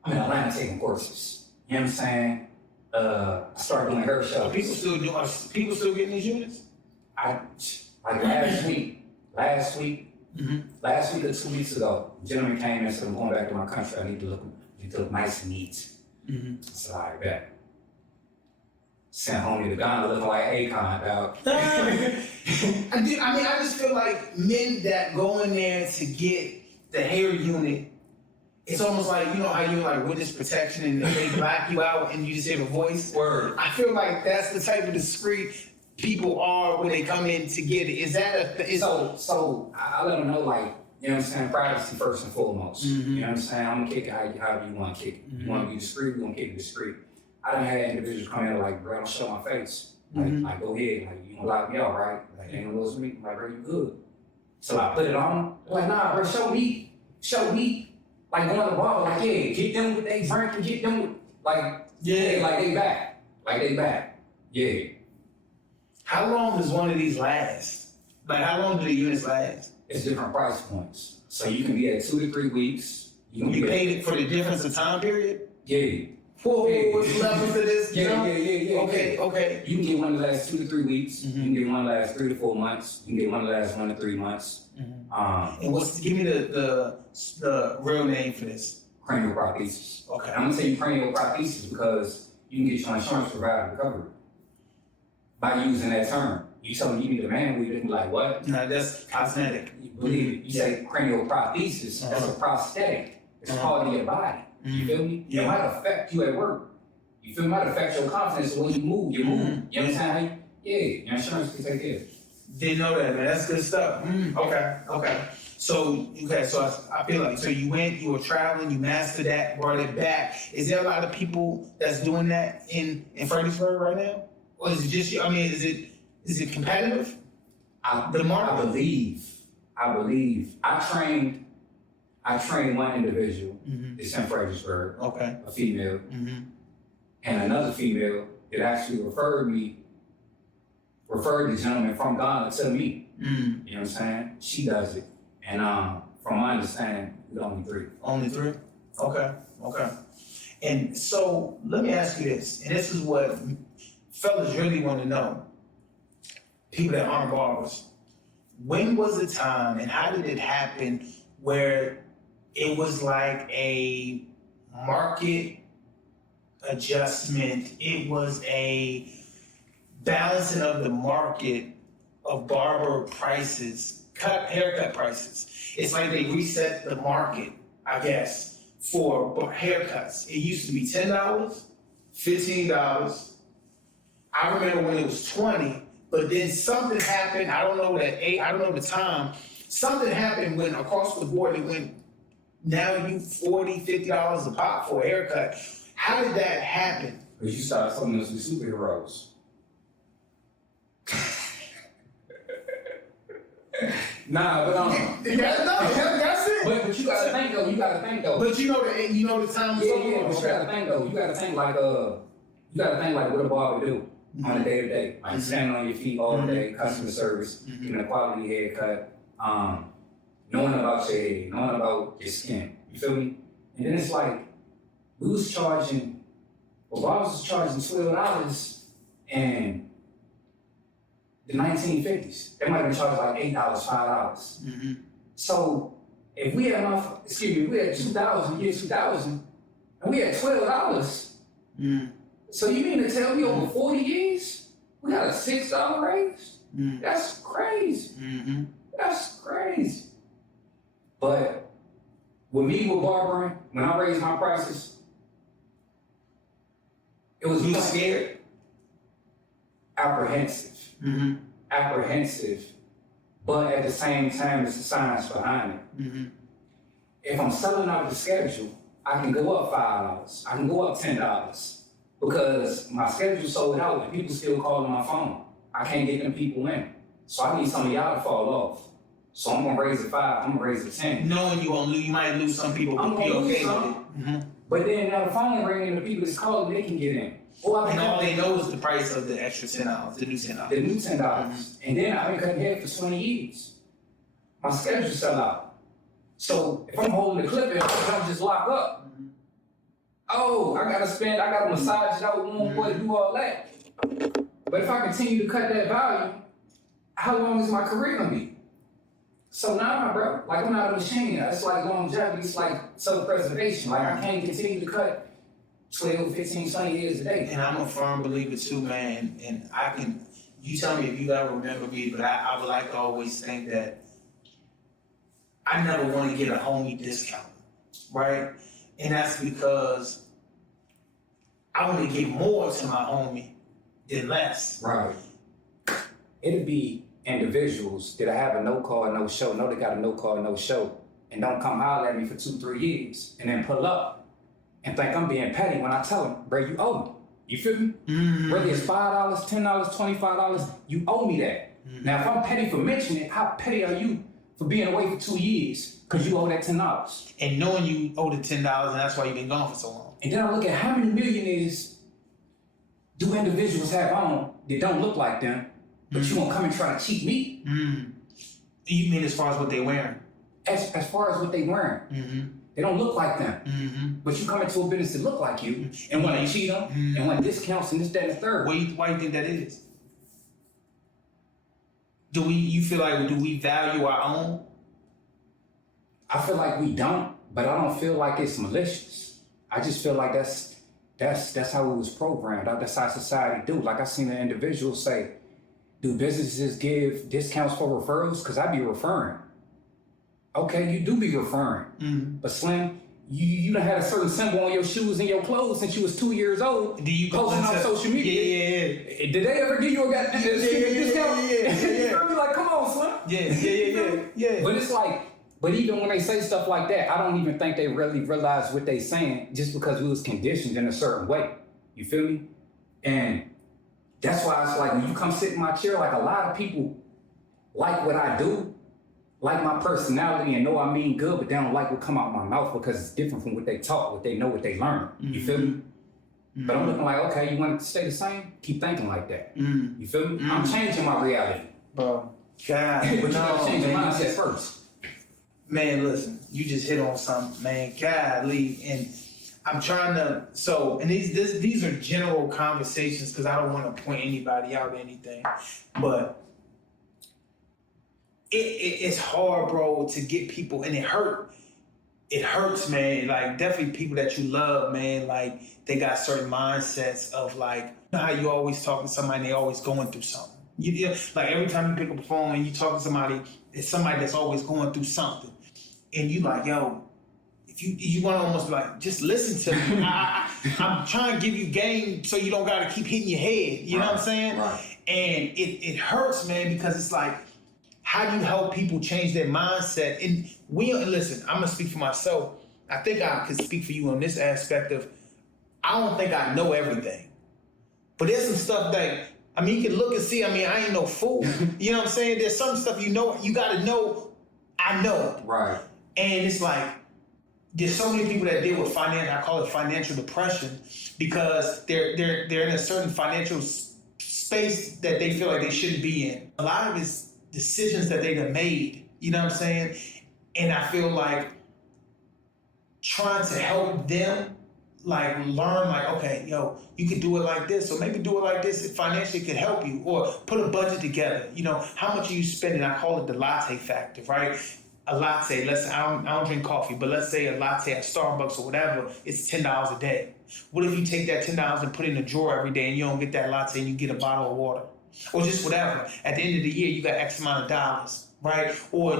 I'm in Atlanta taking courses. You know what I'm saying? I started doing hair shows. Are people still getting these units? Like last week or 2 weeks ago, a gentleman came in and said, I'm going back to my country. I need to look nice and neat. So I bet. Sent homie to Ghana looking like Akon, dog. I just feel like men that go in there to get the hair unit, it's almost like, you know how you like witness protection and they black you out and you just hear the voice? Word. I feel like that's the type of discreet people are when they come in to get it. Is that So I let them know, like, you know what I'm saying, privacy first and foremost. You know what I'm saying? I'm gonna kick it however you want to kick it. You want to be discreet, we're gonna kick it discreet. I done had individuals come in like, bro, don't show my face. Like, go ahead, like, you gonna lock me out, right? Like, ain't no lose me. I'm like, bro, you good. So I put it on. They're like, nah, bro, show me. Like, going to the bar, like, yeah, get them with they drink and get them, like, yeah, like they back. Yeah. How long does one of these last? Like, how long do the units last? It's different price points. So you can be at 2 to 3 weeks. You paid it for the difference of time period? Yeah. Whoa, what's levels to this? Yeah. Okay. You can get one that lasts 2 to 3 weeks. You can get one that lasts 3 to 4 months. You can get one that lasts 1 to 3 months. And give me the real name for this? Cranial prosthesis. Okay. I'm gonna say cranial prosthesis because you can get your insurance provider to cover it by using that term. You tell me you need a man weave, and like what? No, that's cosmetic. You believe it. You say cranial prosthesis. That's a prosthetic. It's part of your body. You feel me? Yeah. It might affect you at work. You feel me? It might affect your confidence when you move. You know what I'm saying? Yeah, your insurance can take care of it. Didn't know that, man. That's good stuff. Okay. So I feel like, so you went, you were traveling, you mastered that, brought it back. Is there a lot of people that's doing that in Fredericksburg right now? Or is it just you? I mean, is it competitive? I believe. I trained one individual. It's in Fredericksburg. Okay. A female. And another female that actually referred the gentleman from Ghana to me. You know what I'm saying? She does it. And from my understanding, it's only 3. Only 3? Okay. And so let me ask you this, and this is what fellas really want to know. People that aren't barbers. When was the time and how did it happen where it was like a market adjustment? It was a balancing of the market of barber prices, haircut prices. It's like they reset the market, I guess, for haircuts. It used to be $10, $15. I remember when it was $20, but then something happened. I don't know the time. Something happened when across the board it went, now you $40, $50 a pop for a haircut. How did that happen? Because you started selling us with superheroes. Nah, but that's it. But you gotta think though. But you know the time. Yeah. But you gotta think though. You gotta think like what a barber do on a day to day. Like standing on your feet all day, customer service, giving a quality haircut, knowing about your hair, knowing about your skin. You feel me? And then it's like barbers was charging $12 in the 1950s. They might have been charging like $8, $5. So if we had 2000, year 2000, and we had $12. So you mean to tell me over 40 years we got a $6 raise? That's crazy. That's crazy. But with me with barbering, when I raised my prices, it was You scared? apprehensive. Apprehensive, but at the same time, it's the science behind it. If I'm selling out the schedule, I can go up $5. I can go up $10 because my schedule's sold out and people still calling my phone. I can't get them people in. So I need some of y'all to fall off. So I'm gonna raise it 5, I'm gonna raise it 10. Knowing you might lose some people, I'm but be gonna lose okay some. with it. But then now the phone ringing, the people that's calling, they can get in. And all they know is the price of the extra $10, the new $10. The new $10. And then I've been cutting hair for 20 years. My schedule sell out. So if I'm holding the clip in, I'm just lock up. Oh, I gotta massage it out, do all that. But if I continue to cut that value, how long is my career gonna be? So now, bro, like I'm not a machine. It's like longevity, it's like self-preservation. Like I can't continue to cut 12, 15, 20 years a day. And I'm a firm believer too, man. And you tell me if you gotta remember me, but I would like to always think that I never want to get a homie discount, right? And that's because I want to get more to my homie than less. Right. It'd be individuals that have a no call, no show, know they got a no call, no show, and don't come holler at me for 2-3 years, and then pull up and think I'm being petty when I tell them, bro, you owe me. You feel me? Whether it's $5, $10, $25, you owe me that. Now, if I'm petty for mentioning it, how petty are you for being away for 2 years because you owe that $10? And knowing you owe the $10, and that's why you've been gone for so long. And then I look at how many millionaires do individuals have on that don't look like them, but you won't come and try to cheat me? You mean as far as what they wearing? As far as what they wearing. They don't look like them. But you come into a business that look like you and want to cheat them and want discounts and this, that, and the third. Why do you think that is? Do we value our own? I feel like we don't, but I don't feel like it's malicious. I just feel like that's how it was programmed. That's how society do. Like I seen an individual say, do businesses give discounts for referrals? Because I be referring. Okay, you do be referring. But Slim, you done had a certain symbol on your shoes and your clothes since you was 2 years old. Do you posting on social media? Yeah. Did they ever give you a discount? Yeah. like, come on, Slim. Yeah. But it's like, but even when they say stuff like that, I don't even think they really realize what they saying just because we was conditioned in a certain way. You feel me? And that's why it's like, when you come sit in my chair, like a lot of people like what I do, like my personality and know I mean good, but they don't like what come out my mouth because it's different from what they talk, what they know, what they learn. You feel me? But I'm looking like, okay, you want it to stay the same? Keep thinking like that. You feel me? I'm changing my reality. Bro, God, But you gotta change your man, mindset first. Man, listen, you just hit on something, man. Golly, and I'm trying to. So, and these are general conversations because I don't want to point anybody out or anything, but it's hard, bro, to get people, and it hurts, man. Like, definitely people that you love, man. Like, they got certain mindsets of, like, you know how you always talk to somebody and they always going through something. Like, every time you pick up the phone and you talk to somebody, it's somebody that's always going through something. And you like, yo, if you want to almost be like, just listen to me. I'm trying to give you game so you don't got to keep hitting your head. You know what I'm saying? Right. And it hurts, man, because it's like, how do you help people change their mindset? And listen, I'm gonna speak for myself. I think I could speak for you on this aspect of, I don't think I know everything. But there's some stuff that, I mean, you can look and see, I mean, I ain't no fool. You know what I'm saying? There's some stuff you gotta know, I know. Right. And it's like, there's so many people that deal with I call it financial depression, because they're in a certain financial space that they feel like they shouldn't be in. A lot of it's decisions that they have made, you know what I'm saying? And I feel like trying to help them like learn, like, okay, yo, you could do it like this, or maybe do it like this, it financially could help you, or put a budget together. You know, how much are you spending? I call it the latte factor, right? A latte, I don't drink coffee, but let's say a latte at Starbucks or whatever, it's $10 a day. What if you take that $10 and put it in a drawer every day and you don't get that latte and you get a bottle of water? Or just whatever. At the end of the year, you got X amount of dollars, right? Or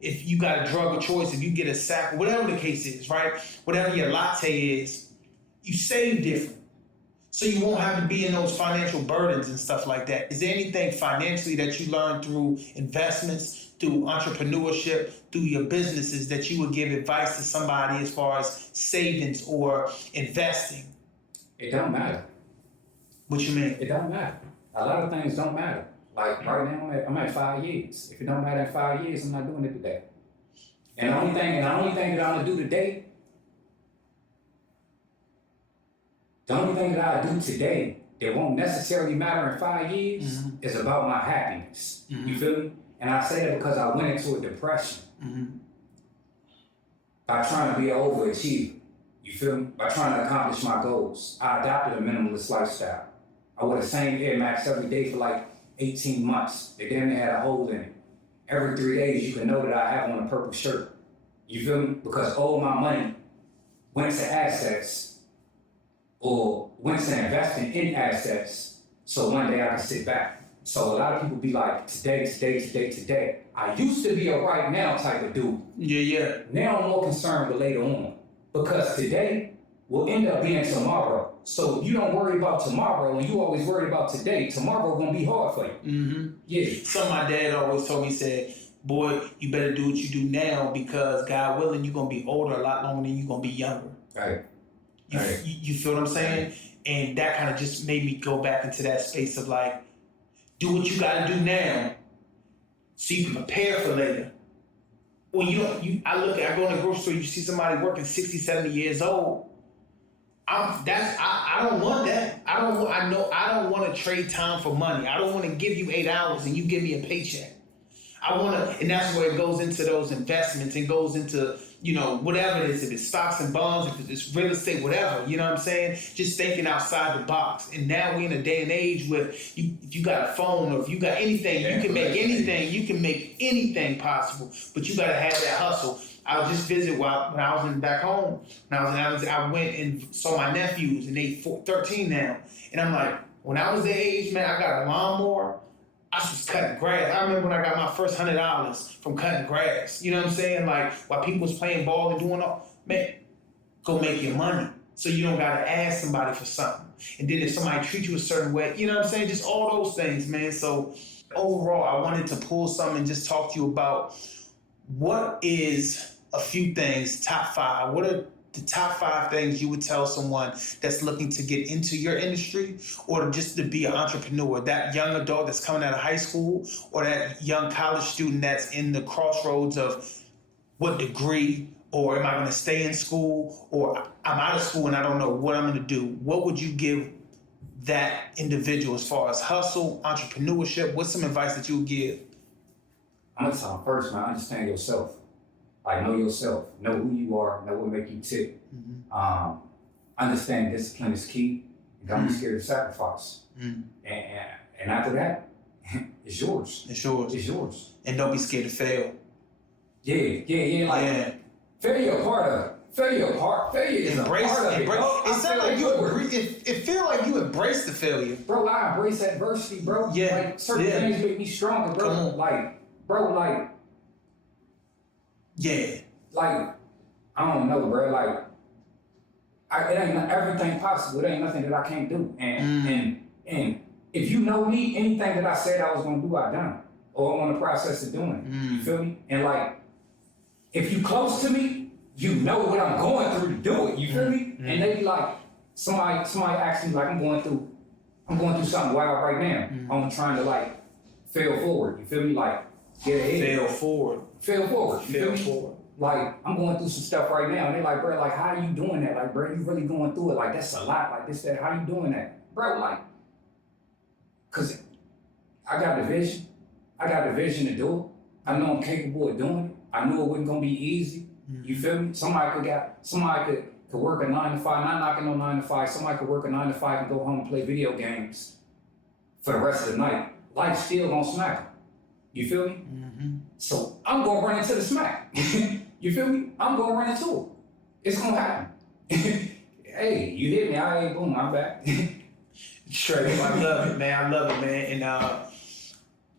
if you got a drug of choice, if you get a sack, whatever the case is, right? Whatever your latte is, you save different. So you won't have to be in those financial burdens and stuff like that. Is there anything financially that you learned through investments, through entrepreneurship, through your businesses that you would give advice to somebody as far as savings or investing? It don't matter. What you mean? It don't matter. A lot of things don't matter. Like right now, I'm at 5 years. If it don't matter in 5 years, I'm not doing it today. And the only thing that I'm gonna do today, that won't necessarily matter in 5 years is about my happiness. You feel me? And I say that because I went into a depression by trying to be an overachiever. You feel me? By trying to accomplish my goals. I adopted a minimalist lifestyle. I wore the same Air Max every day for like 18 months. They damn near had a hole in it. Every 3 days, you can know that I have on a purple shirt. You feel me? Because all my money went to assets or went to investing in assets so one day I can sit back. So a lot of people be like, today. I used to be a right now type of dude. Yeah. Now I'm more concerned with later on. Because today will end up being tomorrow. So you don't worry about tomorrow and you always worry about today. Tomorrow gonna be hard for you. Yeah. Something my dad always told me, said, boy, you better do what you do now because God willing, you're gonna be older a lot longer than you're gonna be younger. Right. You feel what I'm saying? And that kind of just made me go back into that space of like, do what you gotta do now so you can prepare for later. When I go in the grocery store, you see somebody working 60, 70 years old. I don't want that. I don't want to trade time for money. I don't want to give you 8 hours and you give me a paycheck. And that's where it goes into those investments and goes into, whatever it is, if it's stocks and bonds, if it's real estate, whatever, you know what I'm saying? Just thinking outside the box. And now we're in a day and age where if you got a phone or if you got anything, you can make anything possible, but you got to have that hustle. I just visit when I was back home. I went and saw my nephews, and they 13 now. And I'm like, when I was their age, man, I got a lawnmower. I was cutting grass. I remember when I got my first $100 from cutting grass. You know what I'm saying? Like, while people was playing ball and doing all, man, go make your money. So you don't got to ask somebody for something. And then if somebody treats you a certain way, you know what I'm saying? Just all those things, man. So overall, I wanted to pull something and just talk to you about what is a few things, top 5. What are the top 5 things you would tell someone that's looking to get into your industry or just to be an entrepreneur? That young adult that's coming out of high school or that young college student that's in the crossroads of what degree, or am I going to stay in school, or I'm out of school and I don't know what I'm going to do. What would you give that individual as far as hustle, entrepreneurship? What's some advice that you would give? I'm gonna tell them first, man, understand yourself. Like, know yourself, know who you are, know what make you tick. Understand discipline is key. And don't be scared of sacrifice. And after that, it's yours. It's yours. It's yours. And don't be scared to fail. Like, failure a part of it. Failure is a part of it. It sounds like it feel like you embrace the failure. Bro, I embrace adversity, bro. Yeah. Like, certain things make me stronger, bro. Come on. Like, bro, like, yeah. Like, I don't know, bro. Like, it ain't everything possible. It ain't nothing that I can't do. And if you know me, anything that I said I was gonna do, I done. Or I'm on the process of doing it. You feel me? And like, if you close to me, you know what I'm going through to do it. You feel me? And they be like, somebody asks me like, I'm going through something wild right now. I'm trying to like fail forward. You feel me? Like, get ahead. Fail forward. You feel me? Like, I'm going through some stuff right now, and they're like, bro, like, how are you doing that? Like, bro, you really going through it? Like, that's a lot. Like, this, that. How you doing that, bro? Like, cause I got the vision. I got the vision to do it. I know I'm capable of doing it. I knew it wasn't gonna be easy. You feel me? Somebody could work a 9 to 5, not knocking on 9 to 5. Somebody could work a 9 to 5 and go home and play video games for the rest of the night. Life still gonna smack them. You feel me? So I'm gonna run into the smack. You feel me? I'm gonna run into it. It's gonna happen. Hey, you hit me, boom, I'm back. Straight up, I love it, man. And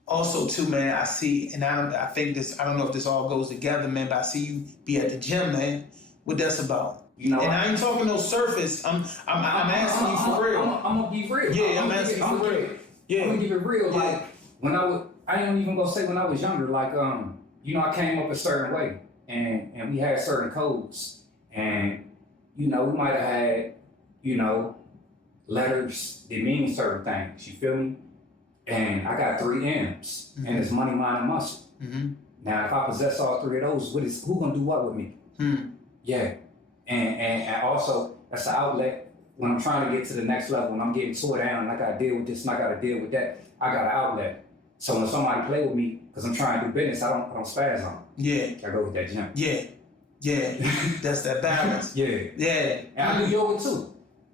also too, man, I see, and I think this, I don't know if this all goes together, man, but I see you be at the gym, man. What that's about? You know, and I ain't talking no surface. I'm asking you for real. I'm gonna be real. Yeah, I'm asking you for real. Yeah. I'm gonna give it real. Yeah. Like, when I ain't even gonna say when I was younger, like, you know, I came up a certain way and we had certain codes. And, you know, we might have had, you know, letters that mean certain things. You feel me? And I got 3 M's, and it's money, mind, and muscle. Now, if I possess all 3 of those, who gonna do what with me? Yeah, and also that's the outlet when I'm trying to get to the next level. When I'm getting tore down, and I gotta deal with this, and I gotta deal with that. I got an outlet. So when somebody play with me, because I'm trying to do business, I don't spaz on them. Yeah, I go with that jump. Yeah, that's that balance. And I do yoga too.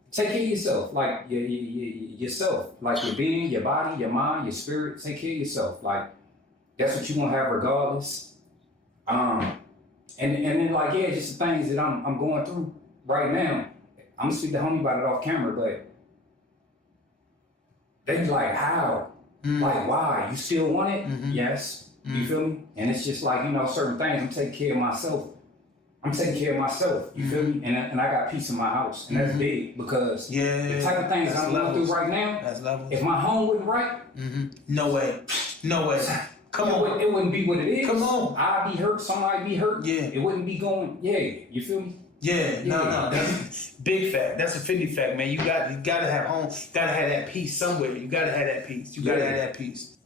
Take care of yourself, like yourself, like your being, your body, your mind, your spirit. Take care of yourself, like that's what you want to have regardless. And then like just the things that I'm going through right now. I'm gonna speak to homie about it off camera, but they be like, how? Like, why? You still want it? Yes. You feel me? And it's just like, you know, certain things. I'm taking care of myself. You feel me? And I got peace in my house, and that's big because the type of things I'm going through right now. If my home wasn't right, no way. Come on, it wouldn't be what it is. Come on, I'd be hurt. Somebody be hurt. Yeah, it wouldn't be going. Yeah, you feel me? Yeah, no, that's big fact. That's a 50 fact, man. You gotta have home. Gotta have that peace somewhere. You gotta have that peace. You gotta have that peace.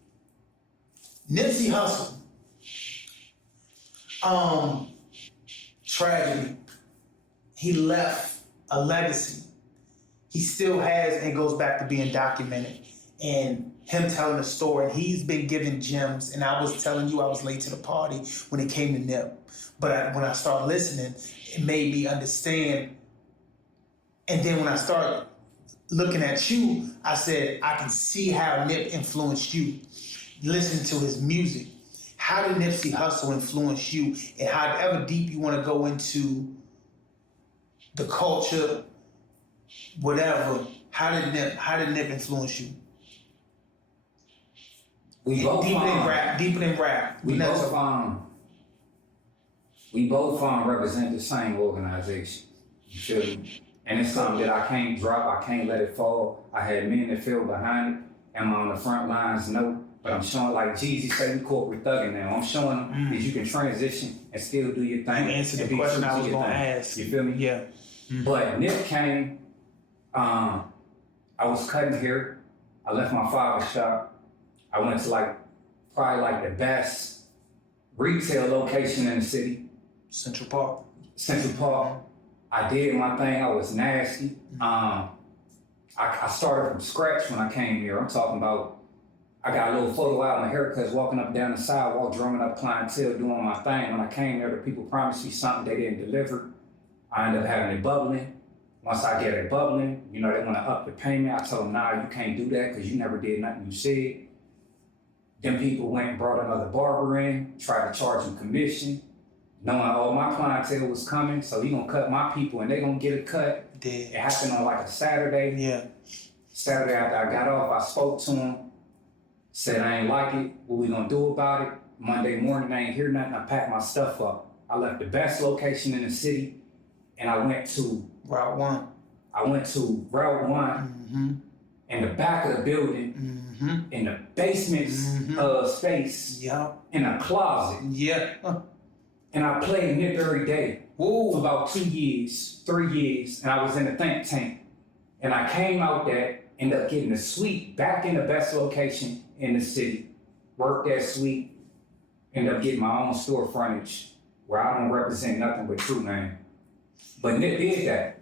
Nipsey Hussle. Tragedy. He left a legacy. He still has, and goes back to being documented. And him telling a story, and he's been given gems. And I was telling you I was late to the party when it came to Nip. But when I started listening, it made me understand. And then when I started looking at you, I said, I can see how Nip influenced you. Listen to his music. How did Nipsey Hussle influence you? And however deep you want to go into the culture, whatever, how did Nip influence you? We both deeper than rap. We both represent the same organization. You feel me? And it's something that I can't drop. I can't let it fall. I had men that feel behind it. Am I on the front lines? No. But I'm showing, like Jeezy say, we corporate thugging now. I'm showing them that you can transition and still do your thing. You answered the question I was going to ask. You feel me? Yeah. But Nip came, I was cutting hair. I left my father's shop. I went to probably the best retail location in the city. Central Park. I did my thing. I was nasty. I started from scratch when I came here. I'm talking about, I got a little photo out of my haircuts, walking up and down the sidewalk, drumming up clientele, doing my thing. When I came there, the people promised me something they didn't deliver. I ended up having it bubbling. Once I get it bubbling, they want to up the payment. I told them, nah, you can't do that because you never did nothing you said. Then people went and brought another barber in, tried to charge him commission, knowing all my clientele was coming, so he gonna cut my people and they gonna get a cut. It happened on a Saturday. Yeah. Saturday after I got off, I spoke to him, said I ain't like it, what we gonna do about it? Monday morning, I ain't hear nothing, I packed my stuff up. I left the best location in the city and I went to Route 1. I went to Route 1 in the back of the building, in the basement space, in a closet. Yeah. And I played Nip every day for about 2 years, 3 years, and I was in the think tank. And I came out there, ended up getting a suite back in the best location in the city. Worked that suite, ended up getting my own store frontage where I don't represent nothing but true name. But Nip did that.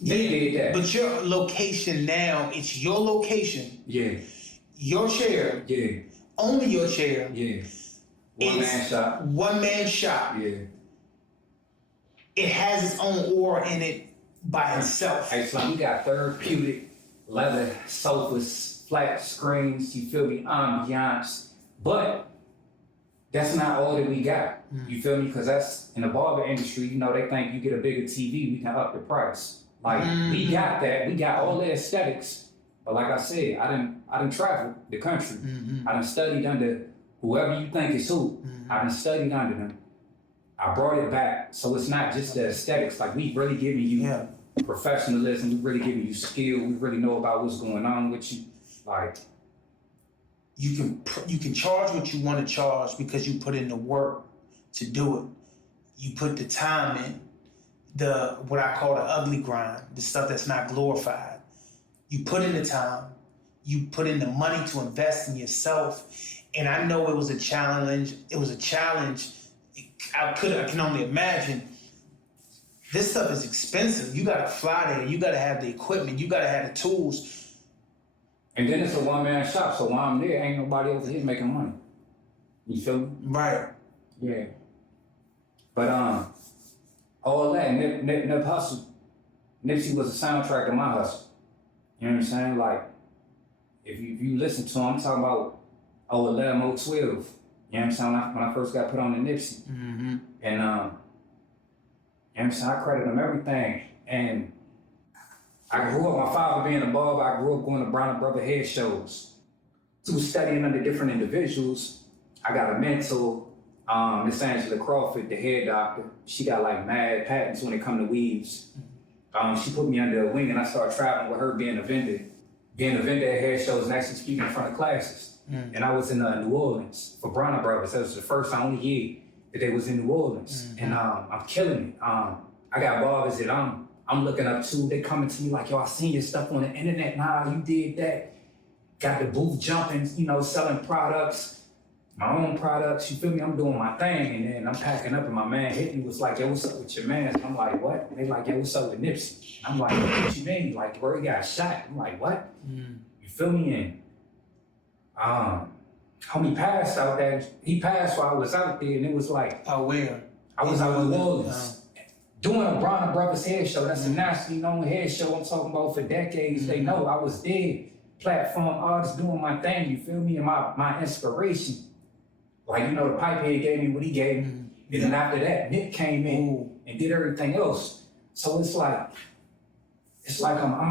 Nip did that. But your location now, it's your location. Yeah. Your chair. Yeah. Only your chair. Yeah. One-man shop. One-man shop. Yeah. It has its own aura in it by itself. Hey, so we got therapeutic leather sofas, flat screens, you feel me, ambiance. But that's not all that we got. You feel me? Because that's in the barber industry, they think you get a bigger TV, we can up the price. We got that. We got all the aesthetics. But like I said, I done traveled the country. I done studied under whoever you think is who. I done studied under them. I brought it back. So it's not just the aesthetics. We really giving you professionalism. We really giving you skill. We really know about what's going on with you. You can charge what you want to charge because you put in the work to do it. You put the time in, what I call the ugly grind, the stuff that's not glorified. You put in the time, you put in the money to invest in yourself. And I know it was a challenge. I can only imagine. This stuff is expensive. You gotta fly there. You gotta have the equipment. You gotta have the tools. And then it's a one-man shop, so while I'm there, ain't nobody over here making money. You feel me? Right. Yeah. But all that, Nip hustle. Nipsey was a soundtrack to my hustle. You know what I'm saying? If you listen to him, I'm talking about 011, 012. You know what I'm saying? When I first got put on the Nipsey. And you know what I'm saying? I credit him everything. And I grew up, my father being a barber, I grew up going to Brown Brother head shows. Through studying under different individuals, I got a mentor, Miss Angela Crawford, the hair doctor. She got mad patents when it come to weaves. She put me under a wing and I started traveling with her being a vendor. Being a vendor at hair shows and actually speaking in front of classes. And I was in New Orleans for Brown Brothers. That was the first and only year that they was in New Orleans. And I'm killing it. I got barbers that I'm looking up to. They coming to me yo, I seen your stuff on the internet. Nah, you did that. Got the booth jumping, selling products, my own products. You feel me? I'm doing my thing. And then I'm packing up and my man hit me, was like, yo, what's up with your man? I'm like, what? And they yo, what's up with Nipsey? I'm like, what you mean? Where he got shot? I'm like, what? You feel me? And homie passed out there. He passed while I was out there, and it was Oh, where? I was out in New Orleans. Doing a Brown Brothers head show. That's a nationally known head show I'm talking about for decades. They know I was there. Platform artist doing my thing, you feel me? And my inspiration. The Pipehead gave me what he gave me. And then after that, Nick came in and did everything else. So it's I'm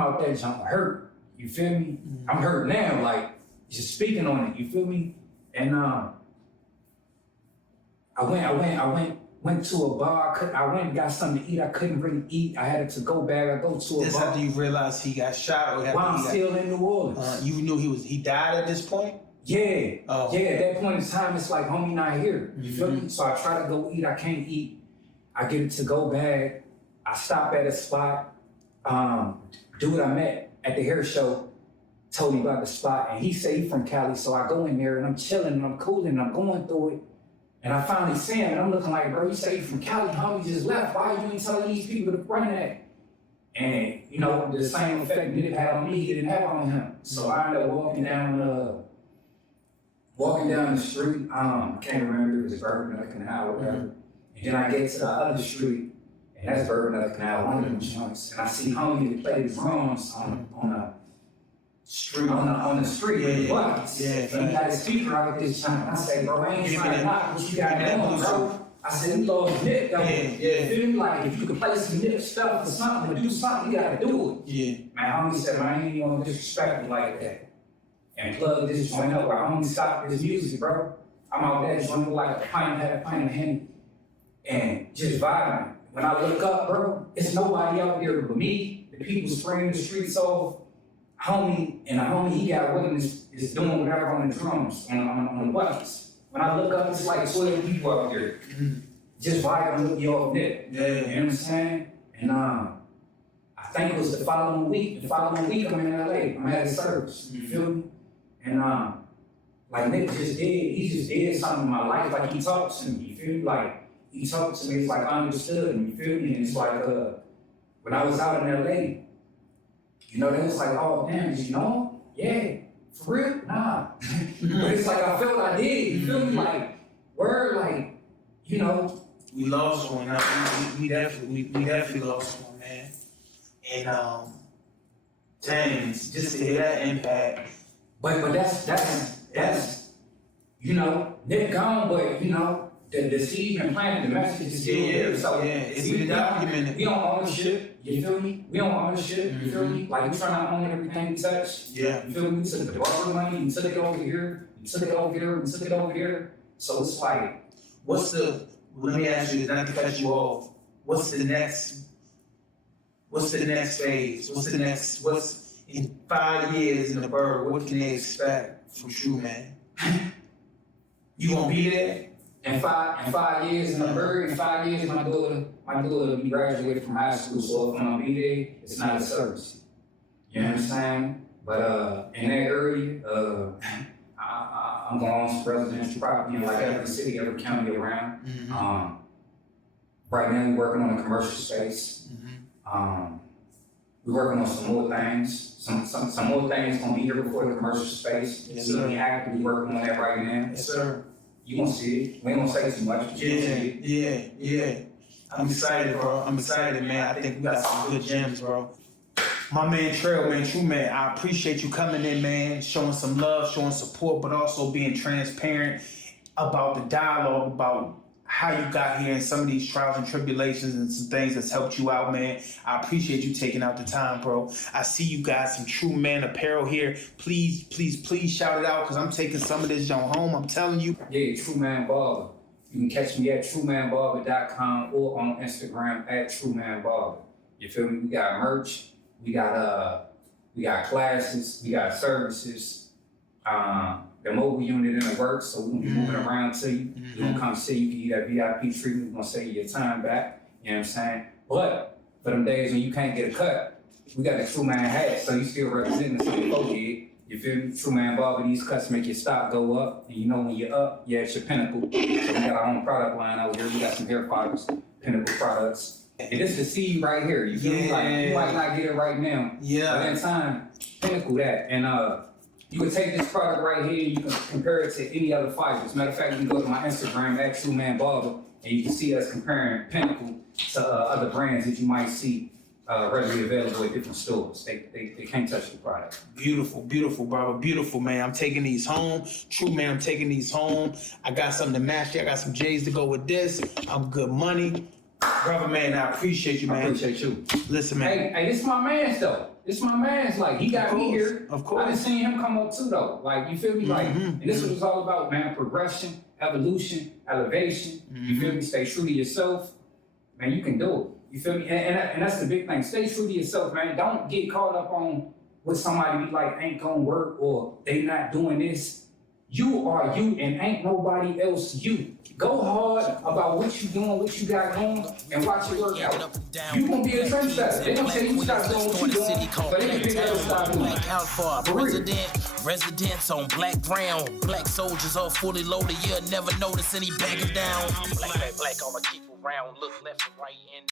out there I'm hurt. You feel me? I'm hurt now, just speaking on it, you feel me? And I went to a bar. I went and got something to eat. I couldn't really eat. I had a to-go bag. I go to a bar. This after you realized he got shot, or while I'm still in New Orleans. You knew he died at this point? Yeah. Oh. Yeah, at that point in time, it's like, homie not here. You feel me? So I try to go eat, I can't eat. I get it to go bag. I stop at a spot. Dude I met at the hair show told me about the spot, and he said he from Cali, so I go in there and I'm chilling and I'm cooling and I'm going through it. And I finally see him and I'm looking like, bro, you say you from Cali, homie just left. Why you ain't telling these people to run that? And, you know, the same effect that it had on me, it didn't have on him. So I ended up walking down the street. I can't remember, it was Bourbon Canal or whatever. And then I get to the other street, and that's Bourbon Canal, one of them joints. And I see homie play the drums on the street. Yeah. So he got his speaker out this time. I say, bro, I ain't trying to knock what you got going, bro. I said, we lost Nick, though. You feel me? Like, if you could play some Nick stuff or something, or do something, you gotta do it. Yeah. Man, homie said, man, I ain't even gonna disrespect me like that. And plug this joint up, I homie stopped this music, bro. I'm out there drinking like a pint of Henny, and just vibing. When I look up, bro, it's nobody out there but me, the people spraying the streets off. Homie, and the homie he got with him is doing whatever on the drums, on the buckets. When I look up, it's like 12 people out there. Just vibing with you off Nick. Yeah. You know what I'm saying? And I think it was the following week. I'm in LA. I'm at his service. You feel me? And like Nick he just did something in my life. Like he talked to me. You feel me? Like he talked to me. It's like I understood him. You feel me? And it's like when I was out in LA, you know, they was like, oh damn, you know? Yeah. For real? Nah. But it's like I felt I did. You feel me? Like, word, like, you know. We lost one. We definitely lost one, man. And James, just to hear that impact. But that's you know, Nick gone, but you know, the seed been planted, the message is still here. So it's been documented. We don't own the shit, you feel me? We don't own the shit, you feel me? Like we trying to own everything we touch. Yeah. You feel me? We took the borrowed money, we took it over here, we took it over here, we took it over here. So it's like, let me ask you, not to cut you off, what's the next phase? What's in 5 years in the bird, what can they expect from True Man? You gonna be there? In 5 years in the bird, in 5 years my daughter graduated from high school, so if I'm gonna be there, it's not a service. You know what I'm saying? But in that area, I'm going on some residential property in like every city, every county around. Right now we're working on a commercial space. We're working on some more things. Some more things gonna be here before the commercial space. Yes, So sir. we actively working on that right now. Yes, sir. You gonna see it. We ain't gonna say too much, but you gonna see it. Yeah. I'm excited, bro. I'm excited, man. I think we got some good gems, bro. My man Trail, man, True Man, I appreciate you coming in, man, showing some love, showing support, but also being transparent about the dialogue, about how you got here and some of these trials and tribulations and some things that's helped you out, man. I appreciate you taking out the time, bro. I see you got some True Man apparel here. Please shout it out, because I'm taking some of this junk home. I'm telling you. Yeah, True Man Barber. You can catch me at truemanbarber.com or on Instagram at truemanbarber. You feel me? We got merch. We got classes. We got services. The mobile unit in the works, so we're gonna be moving around to you. We're gonna come see you, get you that VIP treatment. We're gonna save you your time back. You know what I'm saying? But for them days when you can't get a cut, we got the True Man hat, so you still representing the city folk gig. You feel me? True Man Barber, these cuts make your stock go up. And you know when you're up, yeah, it's your pinnacle. So we got our own product line out here. We got some hair products, pinnacle products. And this is the seed right here. You feel me? Like, you might not get it right now. Yeah. But in time, pinnacle that. And you can take this product right here, you can compare it to any other fibers. Matter of fact, you can go to my Instagram at True Man Barber, and you can see us comparing Pinnacle to other brands that you might see readily available at different stores. They can't touch the product. Beautiful, brother. Beautiful, man. I'm taking these home. True Man, I'm taking these home. I got something to match here. I got some J's to go with this. I'm good money. Brother, man, I appreciate you, man. I appreciate you. Listen, man. Hey, this is my man's though. This is my man's. Like, he got me here. Of course. I done seen him come up too though. Like, you feel me? Like, and this is what it's all about, man. Progression, evolution, elevation. You feel me? Stay true to yourself. Man, you can do it. You feel me? And that's the big thing. Stay true to yourself, man. Don't get caught up on what somebody be like ain't gonna work or they not doing this. You are you and ain't nobody else you. Go hard about what you doing, what you got going, and watch it work out. You gonna be a trendsetter. They gonna tell you stop doing what you doing, but they can figure out stop doing. Black house for our president, residents on black ground. Black soldiers all fully loaded, you'll never notice any backing down. Black, all I keep around, look left and right and